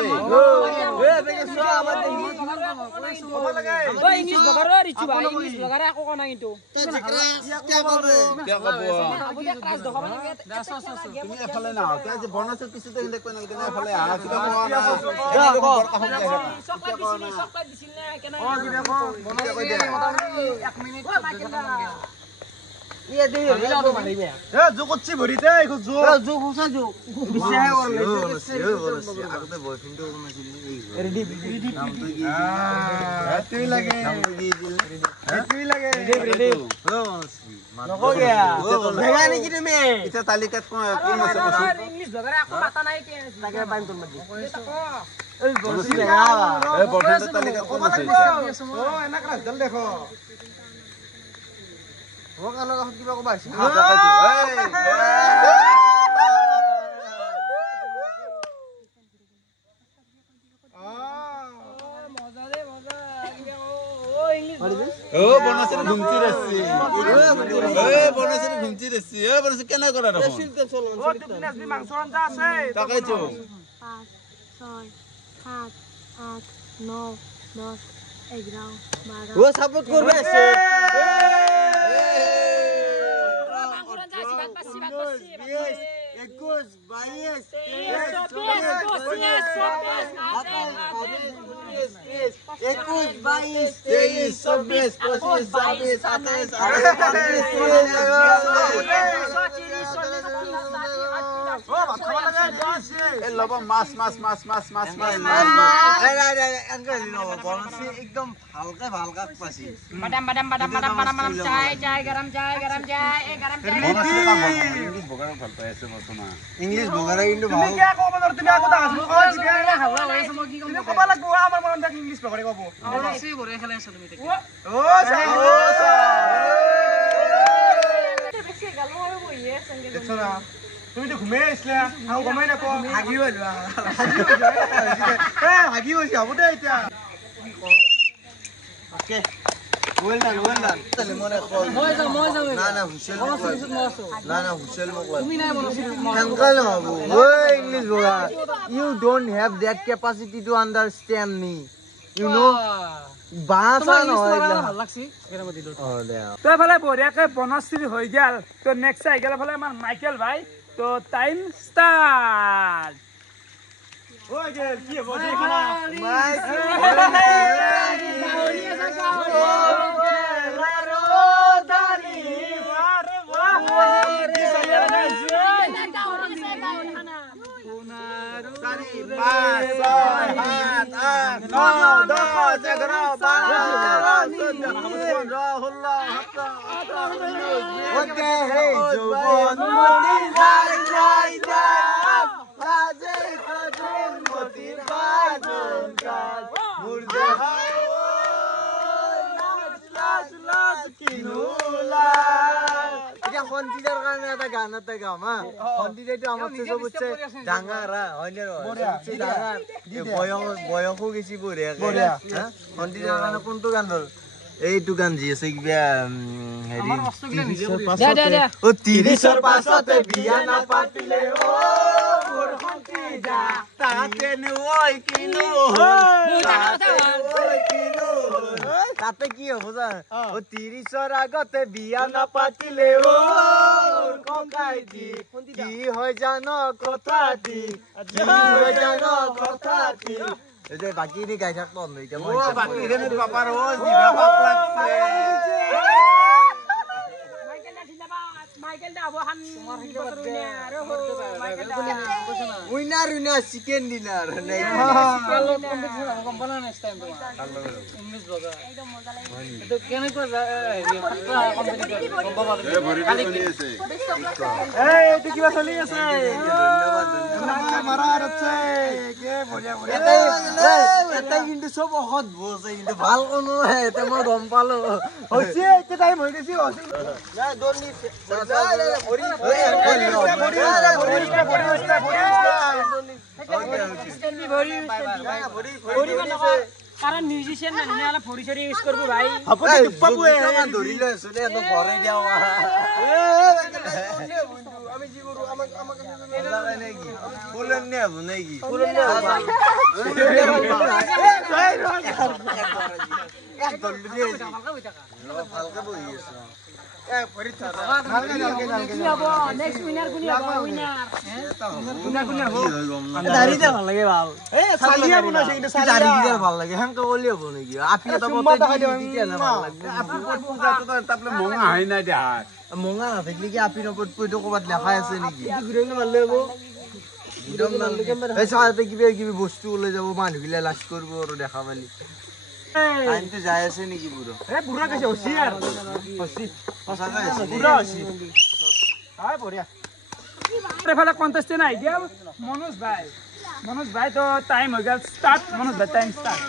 তুমি এফালে নাও বনাইছো পিছতে এফালে তালিকাত কিবা কবা কেনে কৰা মাংস আঞ্জা আছে তাকেইতো 5 6 7 8 9 10 11 12 ও সাপোর্ট করবে আছে ল'ব মাছ মাছ মাছ মাছ মাছ মাছ একদম ভালকে ভালকে পাইছি বাদাম বাদাম বাদাম বাদাম বাদাম বাদাম চাই চাই গরম চাই গরম চাই এই গরম চাই ইংলিছ বগাৰো ভাল পাই আছে বৰ্তমান ইংলিছ বগাৰে কিন্তু ভাল তুমি কি ক'ব তুমি আগত আছো তুমি ক'ব লাগব আমাৰ মন দেখ ইংলিছ বগাৰে ক'ব আছে বৰে খেলাই আছে তুমি বেছি গালো আৰু বহিয়ে সঙ্গে দেখছো না তুমি তো ঘুমে আইছলা আও গমাই না কো হাগি হইলো হাগি হইছে হ'ব দে এতিয়া ওকে ওয়েল ডান তাহলে মনে কল মই যাও না হুসেল না হুসেল মোক তুমি নাই মন আঙ্কেল বাবু ওই ইংলিশ বগা you don't have that capacity to understand me you know বাসা নহয় ভাল লাগছি এরা মধ্যে ও দে তো এফালে বঢ়িয়াকে বনশ্রী হৈ গেল তো নেক্সট আহি গেল এফালে আমাৰ মাইকেল ভাই তো টাইম ষ্টাৰ্ট ওই গেল কি হ'ব দেখানা কন্টিটার কারণে একটা গান একটা গাম হ্যাঁ কন্টিটাইটো আমার চেয়ে সবচেয়ে ডাঙার হয়নি ডাঙার বয়সও গেছি বঢ়িয়া হ্যাঁ কন্টিটার কারণে কোনটো গান ধর এইটো গান যি আছে কিবা হেৰি 30ৰ পাছতে বিয়া নাপাতিলে ও মোৰ হন্তি যা তাতে নৈ কিনো তাতে কি হ'ব যা ও 30ৰ আগতে বিয়া নাপাতিলে ও ককাই দি কি হয় জানো কথা দি কি হয় জানো কথা দি এতে বাকি নি গাই থাকব নই কে মই বাকি রে বাবার ও জিবা পাক লাগছে মাইকেল দা বহান তোমার উইনার চিকেন ডিনার নাই কম্পানা নেক্সট টাইম ইংলিশ বগা একদম মজা লাগে তো কেনে কো এই তো কিবা চলি আছে ধন্যবাদ মারা আছে কে বঢ়িয়া এটা কিন্তু সব অহত বসে কিন্তু ভাল কোনো এটা মই গম পালো হইছে এটা টাইম হৈ গেছি না দনি কারণ মিউজিশিয়ান মানে আলা ফরি সরি ইউজ করব ভাই ধরি লৈ চলে এত ভরে দিও আমি জি করু আমাকে নাকি ফুলেন নে হবো নাকি ফুলেন নে একদম হালকা বই আছে নেক্সট উইনার কোনি হবে উইনার দাড়ি দে ভাল লাগে ভাল এই সালিয়া বনাইছে কিন্তু দাড়ি দিলে ভাল লাগে হাঙ্কা বলি হবো নাকি আপি এটা বতে দিতে না ভাল লাগে আপনি পূজা তো তাপলে মঙা হয় না দে হাত মঙা না দেখলি কি আপি নপত পইটো কবাত লেখা আছে নেকি ঘুরে মারলে হবো এই সাথে কিবা বস্তু ওলাই যাব মানুহগিলা লাজ করব আৰু দেখা পালি টাইমটো যাই আছে নেকি বুড়ো এ বুঢ়া কৈছে হসিয়ার হসি সঁচাকে আছে বুঢ়া হসি আয় বঢ়িয়া এফালে কন্টেস্টেন্ট আহি গেল মনোজ ভাই তো টাইম হৈ গেল ষ্টাৰ্ট মনোজ ভাই টাইম ষ্টাৰ্ট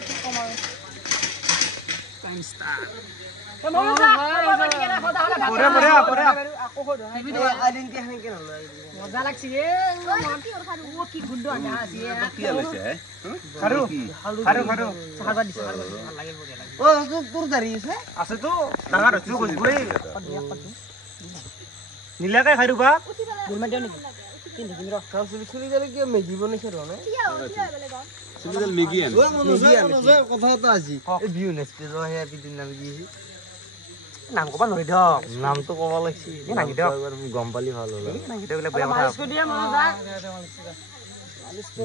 মজা লাগছে এ ও কি গুন্ড আনা আছে কি হইছে খাৰু সাৰবা দিছে ভাল লাগে বঢ়িয়া লাগে ও তোৰ দাড়ি আছে আছে তো ডাঙৰ হচু কইবই নীলাকে খাৰু বা গুলমা দিও নেকি তিন দিন র কাম চুলি গেলে কি মেগি বনাইছে রনে সুবিধাল মেগি আন ও মনোজ কথা তো আজি এই ভিউ নেক্সট ৰ হে পিদিন নাম কি নাম কবা নৰি দ নামটো কব লাগছি নাকি দিয়ক। গম পালি ভাল হল নাকি দেবলে বেয়া কথা মালিশ দিয়া মজা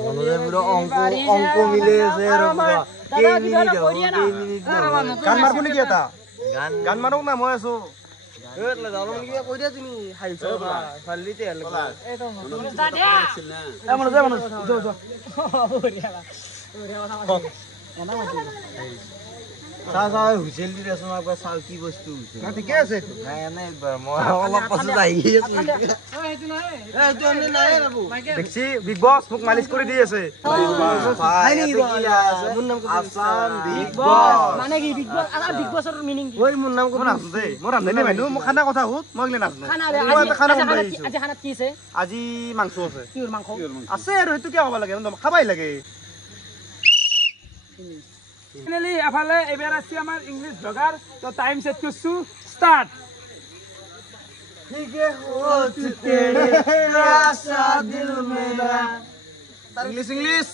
মনোজে পুরো অঙ্ক মিলে আছে আর কে মিনিট গান মারবো নেকি এটা গান গান মারক না মই আছো অলপমান কিবা কৈ দিয়া তুমি হাইছ ফালিতে হলে হুইচেল দি দেচোন একবাৰ চাও কি বস্তু ঠিকে আছে নাই এনে একবাৰ মই অলপ পাছত আহি দেখছি বিগ বছ মোক মালিচ কৰি দি আছে মানে কি বিগ বছ আৰু বিগ বছৰ মিনিং কি ওই মোৰ নাম কব নাছ দে মোৰ ৰান্ধনি মানুহ মই খানা কথা হুত মই গলে নাছ আজি খানাত কি আছে আজি মাংস আছে কিহৰ মাংস আছে আৰু হেতু কিয় হ'ব লাগে খাবাই লাগে ফাইনালি এফালে এবাৰ আছে আমাৰ ইংলিছ ব্লগাৰ তো টাইম সেট কৰিছো স্টার্ট ठीक है हो चुके आशा दिल मेरा English English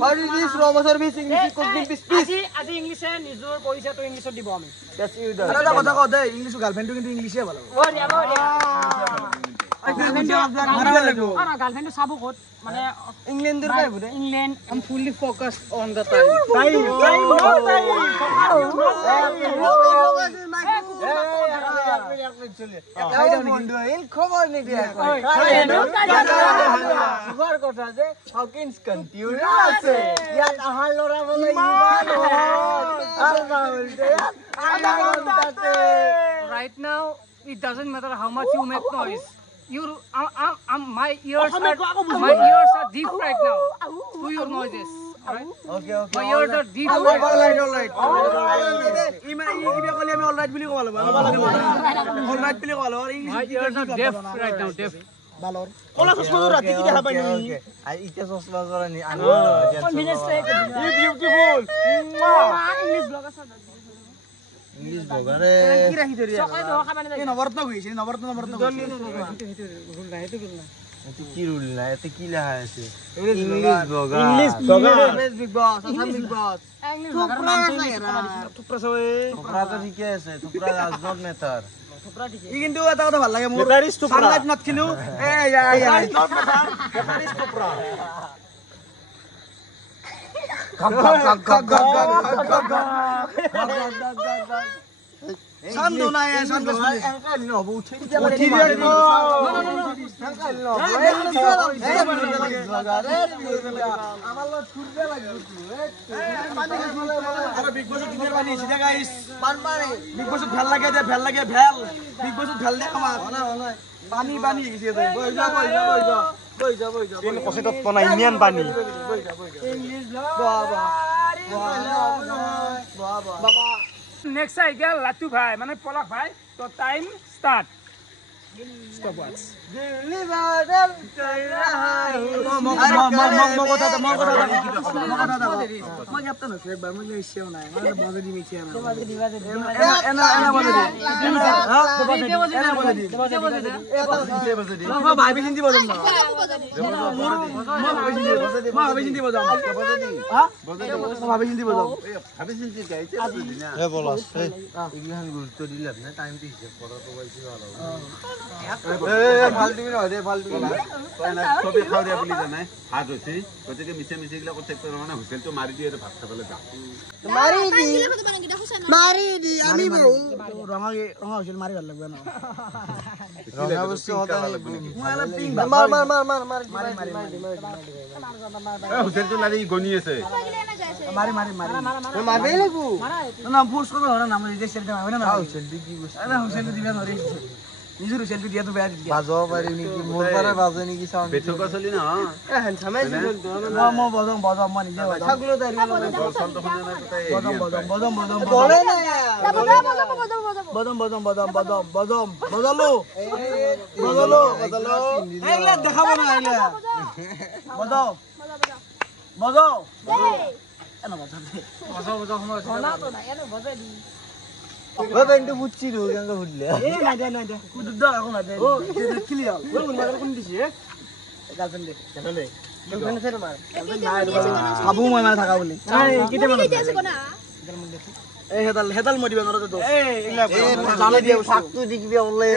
How is this Roma service English cooking speech? আজি ইংলিশে নিজৰ পৰিচয়টো ইংলিছত দিব আমি Yes you do. এটা কথা কও দে ইংলিশ গার্লফ্রেন্ড কিন্তু ইংলিশে ভালো গার্লফ্রেন্ড চাব ক'ত মানে ইংলেণ্ডৰ পাই বুৰে England I'm fully focused on the time. খবৰ নিদিয়া কথা যে হকিন্স কন্টিনিউ আছে ইয়াত আহাৰ লৰা বলে Right now, it doesn't matter how much you make noise. My ears are deep right now to your noises. Alright? Okay, okay. My ears are deep. all right ইমান ই কিবা কলি আমি all right বুলি কব লাগিব all right বুলি কব লাগিব My ears are deaf right now, deaf. বালৰ কলা চশমা ৰাতি কি দেখা পাই নি আই ইটা চশমা কৰা নি আনি কনফিডেন্স লাই বিউটিফুল ইংলিশ ব্লগ আছে ইংলিশ বগাৰে কি ৰাখি ধৰি চকাই দহ খাবা এই নৱৰত্ন গৈছে নৱৰত্ন এতে কি ৰুল নাই এতে কি লেখা আছে ইংলিশ বগা বিগ বস আসাম বিগ বস ইংলিশ ব্লগাৰ নাম টুকৰা সবে টুকৰা তো ঠিকে আছে টুকৰা ডাজ নট মেটাৰ ই কিন্তু এটা কথা ভাল লাগে মোৰ সানলাইট নট কিনো এ ইয়া নট মেটাৰ বেটাৰিস টুকৰা শান্ত নাই শান্ত এঙ্কাল নহব উঠি দিয়া উঠি আমাৰ লগ ছুটবে লাগবে আৰু বিগ বছত দিনৰ পানী সিধা গাইস বানপানী বিগ বছত ভাল লাগে দে ভাল লাগে ভেল বিগ বছত ভাল দে আমাৰ পানী পানী গিছে দে বই যা তিন কষিত পনা ইমান পানী ইংলিশ বাবা বাবা নেক্সট আই গেল লাটু ভাই মানে পলক ভাই তো time start stop watch deliver कर रहा हूं মই ক্যাপ্টেন আছো একবার মই ইচ্ছেও নাই মানে বাজে দিবি কি না এনা ভাবি চিন্তি বজাম না ভাবি চিন্তি বজাম ভাবি চিন্তি বজাম ভাবি চিন্তি গাইছে না এ বলস ইগলান গুরুত্ব দিলা না টাইমটি হিসাব করা তো বাইছি ভালো ফালতু না দে ফালতু না চবে খাও দিয়া বুলি জানাই ভাত হৈছে গতিকে মিছে গিলা চেক কৰি মানে হুইচেলটো মাৰি দিয়ে ভাত খাবলৈ যা মাৰি দি আমি ৰঙা হইছিল মাৰি ভাল লাগবে না ৰঙা বস্তু হতা হুইচেলটো লাৰি গনি আছে মারি মারবে লাগবো না ফোর্স করবে না নাম দিতে সেলটা হবে না হইছিল কি বস্তু আরে হইছিল দিবে ধরে নিজের হইছিল দিয়া তো বেয়া দিয়া বাজাও পারি নাকি মোর পারে বাজে নাকি সাউন্ড বেঠক চলি না এ হনসামাই চল মো বজম মই নিজে ছাগলো দাঁড়িয়ে শব্দ শুনে না কোথায় বজম বলে না বজলো এইলা দেখাবো না এইলা বজাও এনা বজাও ঘনা তো না এনে বজাই দি ও বেন্টু বুচ্চি রো গঙ্গা ফুটলে এই না দে কুদুদ রাখো না দে কিলি দাও কোন মারা কোন দিছি গার্লফ্রেন্ড দে গার্লফ্রেন্ড ছেড়ে মার আবু মই মানে থাকা বলি কিতে মানে আছে কোনা এই হেতাল মই দিবা নরতে দো এই ইলা জানে দিয়া সাকতু দিকবি অনলাইন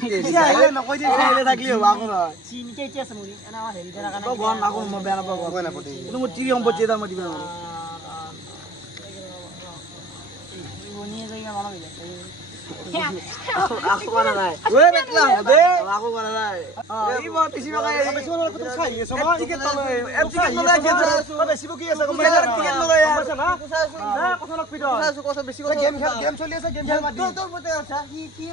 কি আইলে নকই দি খাইলে থাকলি হবা কোন চিনিতে আছে মুৰি এনা হেৰি কৰা তো গন না কোন মই বেয়া না পাবো কই না পতি কিন্তু মই চিৰি সম্পত্তি এটা মই দিবা না বনিয়ে যাই না মানা আকো কৰা নাই ওই বেটলা দে আকো কৰা নাই এই মই বেছি মাকাই বেছি মাকাই তো খাই আছে মই টিকেট নলয় টিকেট নলয় বেছি কি আছে গম পাইছা টিকেট নলয় গম পাইছা না কথা নক পিটো কথা বেছি কথা গেম চলি আছে গেম খেল মাতি তোৰ মতে আছে কি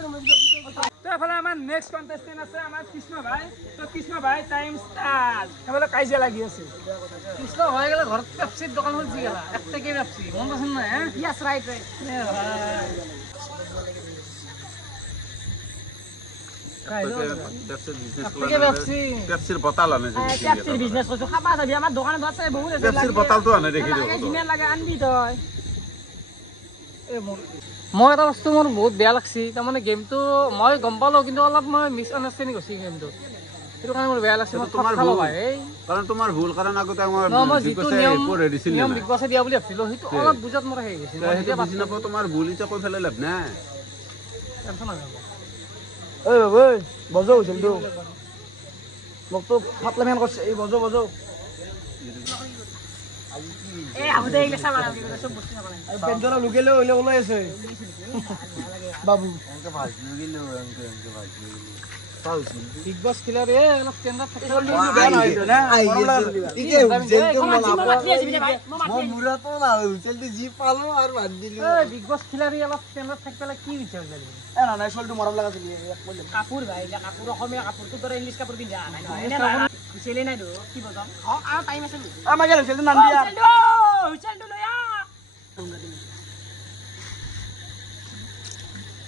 তো এফালে আমাৰ নেক্সট কন্টেস্টেন্ট আছে আমাৰ কৃষ্ণ ভাই তো কৃষ্ণ ভাই টাইম স্টাৰ্ট এফালে কাজিয়া লাগি আছে কৃষ্ণ হয়ে গেলে ঘৰত পেপচিৰ দোকান খুলি গেলা একটা কে পেপচি মন আছে না হ্যাঁ Yes, right. পেপচিৰ বটল আনে Captain business কৰছো খাবা যাবি আমাৰ দোকানে আছে বহুত আছে পেপচিৰ বটলটো আনে দেখি দিও জিমে লাগে আনবি তই মই এটা বস্তু মোৰ বহুত বেয়া লাগছি তাৰমানে গেমটো মই গম পালো কিন্তু অলপ মই মিছ আণ্ডাৰষ্টেণ্ডিং হৈছে গেমটো সেইটো কাৰণে মোৰ বেয়া লাগছে মই তোমাৰ খালো ভুল ভাই কাৰণ তোমাৰ ভুল কাৰণ আগতে মই যিটো নিয়ম দিছিল নিয়ম বিগ বছে দিয়া বুলি ভাবিছিলো সেইটো অলপ বুজাত মোৰ হেৰি গৈছিল সেইটো বুজি নাপাওঁ তোমাৰ ভুল এতিয়া কৈ ফেলে লাভ নাই টেনচন নাই ওই ওই বজো হৈছিল তো মোক তো ফাটলামেন করছে এই বজো বজো এ আহুদে ইলে সাবা লাগি সব বস্তু সাবা লাগি আর পেনজরা লুকেলে ওইলে ওলাই আছে বাবু এনকে ভাজি গিলো এনকে ভাজি গিলো বিগ বস খেলার এ অলপ স্ট্যান্ডার্ড থাকে বেয়া না হইতো না ইকে উজেল তো মো মুরা তো না উজেল দি জি পালো আর বাদ দিলি বিগ বস খেলার অলপ স্ট্যান্ডার্ড থাকতে কি বিচার লাগে এ না না শোলটো মরম লাগা চলি এক বলে কাপড় ভাই এটা কাপড় অসমীয়া কাপড় তো তোর ইংলিশ কাপড় পিন্ধা নাই না ছেলে নাই দো কি বলতাম আর টাইম আছে আমার গেল চলতে নান্দি আর চল লয়া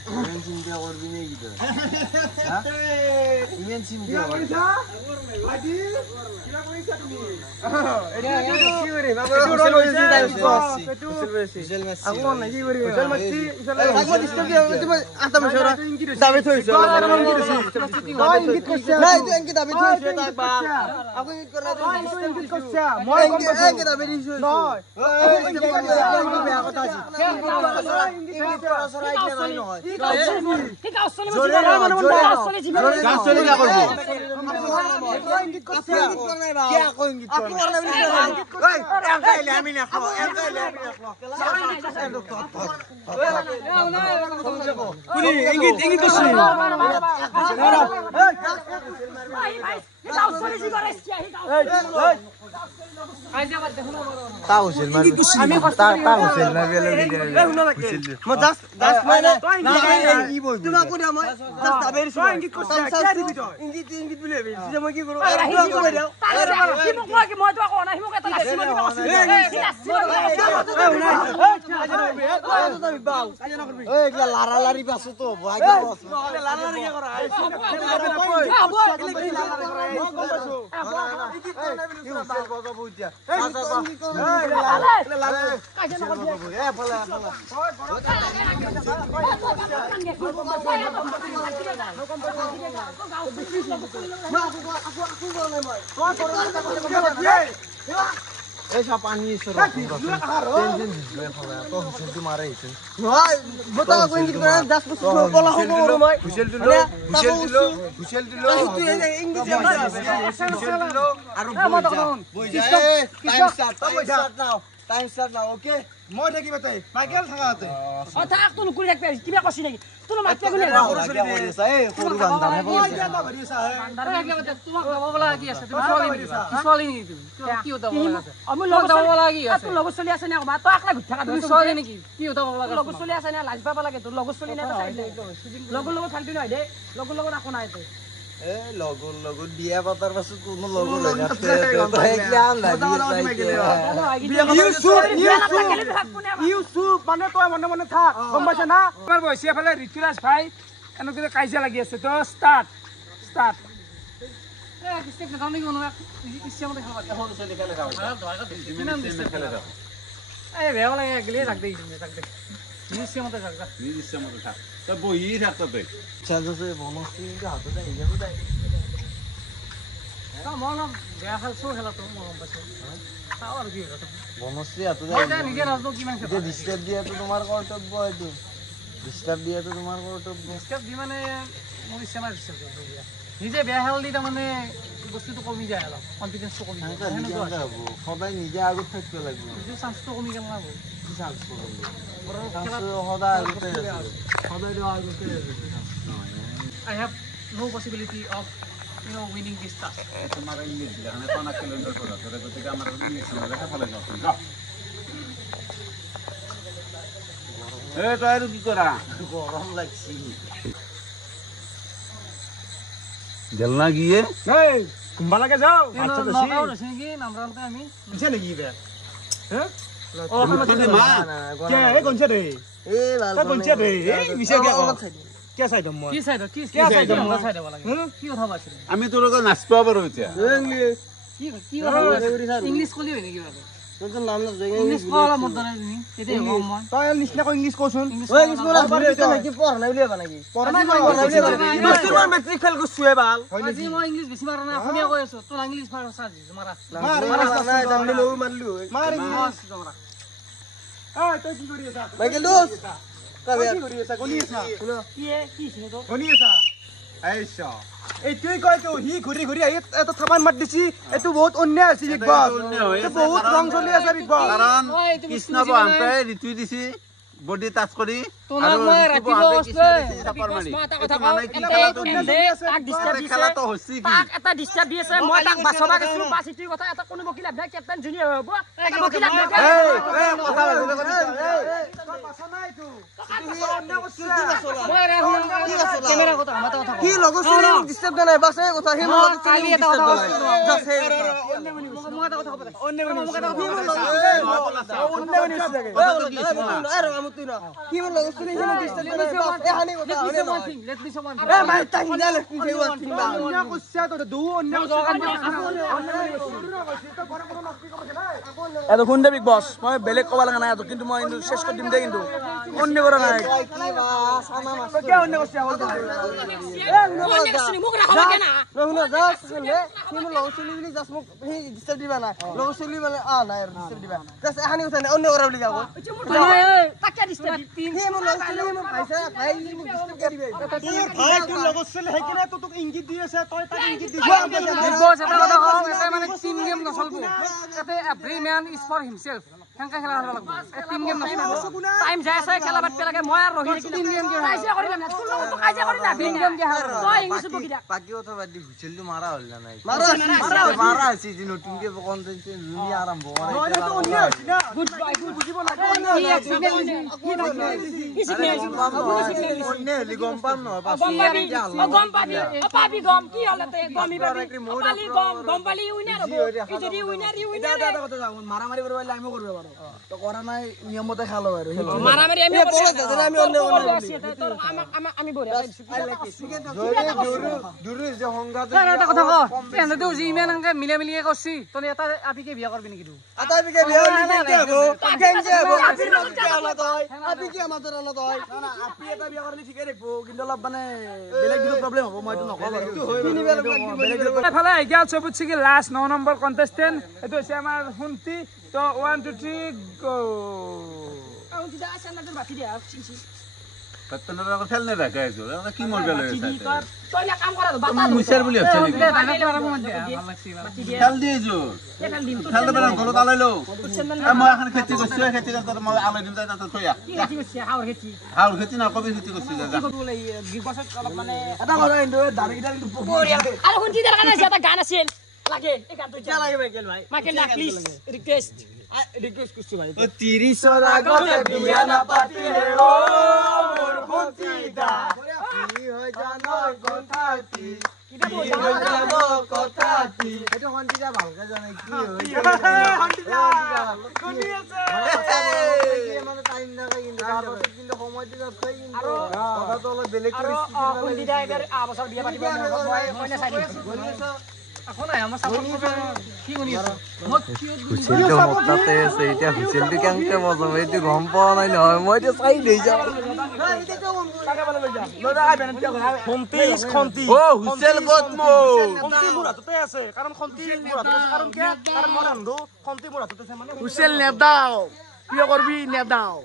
ইমেন চিন্তা করবি না কি তো ইমেন চিন্তা করবি বাজি কিবা কইছা তুমি এটা কি করে বাবা রোল হইছে উজেল মেসি আগো নাই কি করি চল মস্তি আগো ডিস্টার্ব দিয়া তুমি আতা মশরা দাবি থইছো ইঙ্গিত করছে না তুই ইঙ্গিত দাবি থইছো তাক বা আগো ইঙ্গিত করে ইঙ্গিত করছে মই ইঙ্গিত দাবি দিছো নয় ইঙ্গিত বেয়া কথা আছে ইঙ্গিত করা আইডিয়া নাই নহয় ঠিক আছে চলে চলে জিবে গাছ চলে না করব ইঙ্গিত করছে ইঙ্গিত করে নাই বা কে আকো ইঙ্গিত করে আপনি করলে ইঙ্গিত করছে এই একাইলে আমি না খাও একাইলে আমি না খাও কুনি ইঙ্গিত করছি ভাই ভাই এটা চলে জি করে তা হোসেন মারি আমি তা হোসেন না বেলে দিলে মো জাস্ট মানে না কি বলবো তুমি কোন আমি জাস্ট দাবি দিছো ইঙ্গিত করছি ইঙ্গিত বলে যে মই কি করব কি মই তো কোনা হিমক এটা লাসি মই আছে এই এগুলা লারালারি বাসু তো ভাই লারালারি কি করা এইসব পানি টেনশন দিবে তো হুসেন তো মারে হিসেন নয় বতা কোন কি করে 10 বছর বলা হবো মই হুসেন দিল তুই ইংলিশ দিল আর বই যায় টাইম স্টার্ট নাও ওকে মই থাকি বাতে মাইকেল থাকাতে ও থাক তুই লুকুরি রাখবি কিবা কইছি নাকি তুই মাতে গুলি সরু বান্দা তোমাক গাবলা কি আছে তুমি ছোৱালী নেকি তুমি কি উঠাব লাগে আমি লগ যাব লাগি আছে তোৰ লগত চলি আছে না মা তো আকলা গুঠা তুমি ছোৱালী নেকি কি উঠাব লাগে লগত চলি আছে না লাজ পাব লাগে তোৰ লগত চলি না লগৰ লগত ফালতু নহয় দে লগৰ লগত আকো নাই তো এ লগৰ বিয়া পাতাৰ পাছত কোনো লগৰ নাই তো একলা আন্দা ইউসুফ মানে তই মনে মনে থাক গম পাইছ না আমাৰ বৈছি এফালে ঋতুৰাজ ভাই এনেকৈ কাজিয়া লাগি আছে তো ষ্টাৰ্ট এ কিস্তেক নাখাও নেকি মনে ইচ্ছা মতে খাবা এখন চলি খেলে যাও খেলে যাও এই বেয়া লাগে গেলে থাক দে ইচ্ছা মতে থাক নিজ ইচ্ছা মতো থাক তই বহি থাক তই চালছে বনস্তি হাতে যাই যাবো যাই মই অলপ বেয়া খেলছো খেলাটো মই গম পাইছো চাও আৰু কি কথা বনস্তি হাতে মই যাই নিজে নাজানো কিমান খেলা যে ডিস্টার্ব দিয়াটো তোমাৰ কৰ্তব্য এইটো ডিস্টাৰ্ব দিয়াটো তোমাৰ কৰ্তব্য ডিস্টাৰ্ব দি মানে মোৰ ইচ্ছা নাই ডিস্টাৰ্ব দিয়া নিজে বেয়া খেল দি তাৰমানে বস্তুটো কমি যায় অলপ কনফিডেন্সটো কমি যায় হ'ব সদায় নিজে আগত থাকিব লাগিব চান্সটো কমি গেল না I have no possibility of winning this task. তোমার ইংলিশ দিলে কোনা ক্যালেন্ডার করা তোরে গতিকে আমার ইংলিশ লেখা ফলে যাও এ তাইরু কি করা গরম লাগছি গেল না গিয়ে এই কুম্বালাকে যাও আচ্ছা তো নকাও রসে কি নামরালতে আমি কিছে নাকি বে হ্যাঁ ও তুমি মা কে এ কোনছে রে এ ভাল তা কোনছে রে এই বিশে কে কে চাই দম কি চাইদ কি চাইদ কি চাইদ লাগে কি কথা বাছিল আমি তোর লগে নাচবা পার হইছে ইংলিশ কি কি কথা ইংলিশ কলি হয় নাকি বাবা তোর নাম না ইংলিশ কলা মত ধরে নি এতে গম মই তাই নিছনা কো ইংলিশ কোছুন ওই ইংলিশ বলা তো নাকি পড়া নাই উলিয়াবা নাকি পড়া নাই মাস্টার মেট্রিক ফেল গছুয়ে বাল আজি মই ইংলিশ বেছি মাৰা নাই অসমীয়া কৈ আছো তোৰ ইংলিছ মাৰা সাজি মাৰা নাই জানি লও মারলু মার মাছ তোমরা এই তুই কি করি আছা মাইকেল দোস কি করি আছা গনি আছা কি কি ছিল তো গনি আছা আইছা এই তুই কই তো হি ঘুরি ঘুরি আই এত থামান মার দিছি এতো বহুত অন্যায় আছে বিগ বস এতো বহুত রং চলি আছে বিগ বস কারণ কৃষ্ণ বান্তে ঋতু দিছি বডি টাচ করি তোমাক মই ৰাতিপুৱা অস্তে মাতা কথা কও তাক ডিস্টার্ব দিছে খেলা তো হসি কি তাক এটা ডিস্টার্ব দি আছে মই তাক বাছবা গৈছো বাছিটিৰ কথা এটা কোনো বকিল আভ্যা কেপ্টেইন জুনিয়ৰ হ'ব তাক বকিল আভ্যা এই কথা বলবি পাছা নাই তো মই ৰাহুল কেমেৰা কথা মাতা কথা কি লগৰ চলি ডিস্টার্ব নাই বাস এই কথা হে মত কালি এটা কথা জাস্ট হে মই এটা কথা কথা অন্য মোক এটা আরে আমি তুই না কি মন লগৰ চলি হে ডিস্টার্ব নাই বাস এ হানি কথা হলে না লেট মি সামওয়ান এ মাই তাই না লেট মি সেই ওয়ান থিং অন্য কইছা তো দু অন্য এত কোন দে বিগ বস মই বেলেগ কবা লাগা নাই এত কিন্তু মই শেষ কৰি দিম দে কিন্তু অন্য কৰা নাই কি বাস আনা মাস কে অন্য কইছা বল মোক ৰাখবা কেনা নহনো জাস্ট হে কি মন লগৰ চলি বুলি জাস্ট মোক হে ডিস্টাৰ্ব দিবা না লগৰ চলি মানে নাই ডিস্টাৰ্ব দিবা জাস্ট এ হানি কথা নাই অন্য কৰা বুলি যাও তাকে ডিস্টাৰ্ব কি মন লগৰ চলি মোক ভাইছা ভাই মোক ডিস্টাৰ্ব কৰিবে ভাই তোৰ লগত চলি হে কিনে তোক ইংগিত দি আছে তই তাক ইংগিত দিছ বিগ বস এটা কথা কওঁ এটা মানে টিম গেম নচলব এতে every man is for himself হেংকা খেলা হ'ব লাগিব টিম গেম নচলব টাইম যাই আছে খেলা বাদ পেলাকে মই আৰু ৰহি টিম গেম কি কাজিয়া কৰি না তোৰ লগত কাজিয়া কৰি না টিম গেম কি তই ইংলিছ বকি দা বাকি কথা বাদ দি হুইসেলটো মারা হল না নাই মারা আছে যে নতুন কে কন্টেন্ট জুনি আরম্ভ করে নয় তো অন্য আছে না গুড বাই গুড বুঝিব না কি এক্সিডেন্ট কি সিগনেল অন্য হলি গম পাম না গম পাবি গম কি হলতে গমি পাবি পালি গম পালি উইনার হবো কি যদি উইনার এটা কথা যাও মারামারি করব লাইমো করবে পারো তো করা নাই নিয়মতে খেলো আর মারামারি আমি আমি অন্য আমি বড় দূরে যে হংগা এটা কথা কও এনে তো জি ইমান আনকে মিলা মিলিয়ে করছি তনে এটা আপিকে বিয়া করবি নেকি তু আতা বিকে বিয়া কি হবো কেনজে হবো আপির মত কি হলো তই আপি কি আমাদের না তই না আপি এটা বিয়া করলে ঠিকই রাখবো কিন্তু অলপ মানে বেলেগ কিছু প্রবলেম হ'ব মই তো নকওঁ এফালে আইগা চবুত কি লাষ্ট 9 নম্বৰ কন্টেস্টেন্ট এটো হৈছে আমাৰ হুন্তি তো 1 2 3 গো আউ জিদা আছে না তোর বাকি দিয়া চিছি ততনৰ লগত খেল নে ৰাখে আছো কি মন গলে তই না কাম কৰা বাতা মুছাৰ বুলি আছে নেকি খেল দিছো খেল দে না গলত আলাইলো মই এখন খেতি কৰিছো খেতি কৰি মই আলাই দিম তাতে থৈয়া কি খেতি কৰিছে হাওৰ খেতি হাল খেতি না কবি খেতি কৰিছো যা বিগবছত অলপ মানে এটা কথা কিন্তু দাড়িটা কিন্তু আৰু হুন্তি তাৰ কাৰণে এটা গান আছিল লাগে এই গানটো কি লাগে মাইকেল ভাই মাইকেল না প্লিজ রিকোয়েস্ট রিকোয়েস্ট করছি ভাই 30 ৰ আগতে বিয়া না পাতিলে ও মোর ভন্তিদা কি হয় জানো কথাটি কি হয় জানো কথাটি এটা ভন্তিদা ভালকে জানে কি হয় ভন্তিদা কোনি আছে মানে টাইম না কিন্তু কিন্তু সময় দিলে থৈ কিন্তু কথা তো অলপ বেলেগ আৰু হুন্তিদা এবাৰ আবছৰ বিয়া পাতিব মই না চাই দিম এখন নাই আমাৰ সাপোৰ্ট কি শুনি আছো হুইসেলটো মতাতে আছে এটা হুইসেলটো কেনকে বজাব এইটো গম পোৱা নাই নহয় মই এটা চাই দেই যাও ও হুইসেল গত মো হুইসেল নেদাও কিয় করবি নেদাও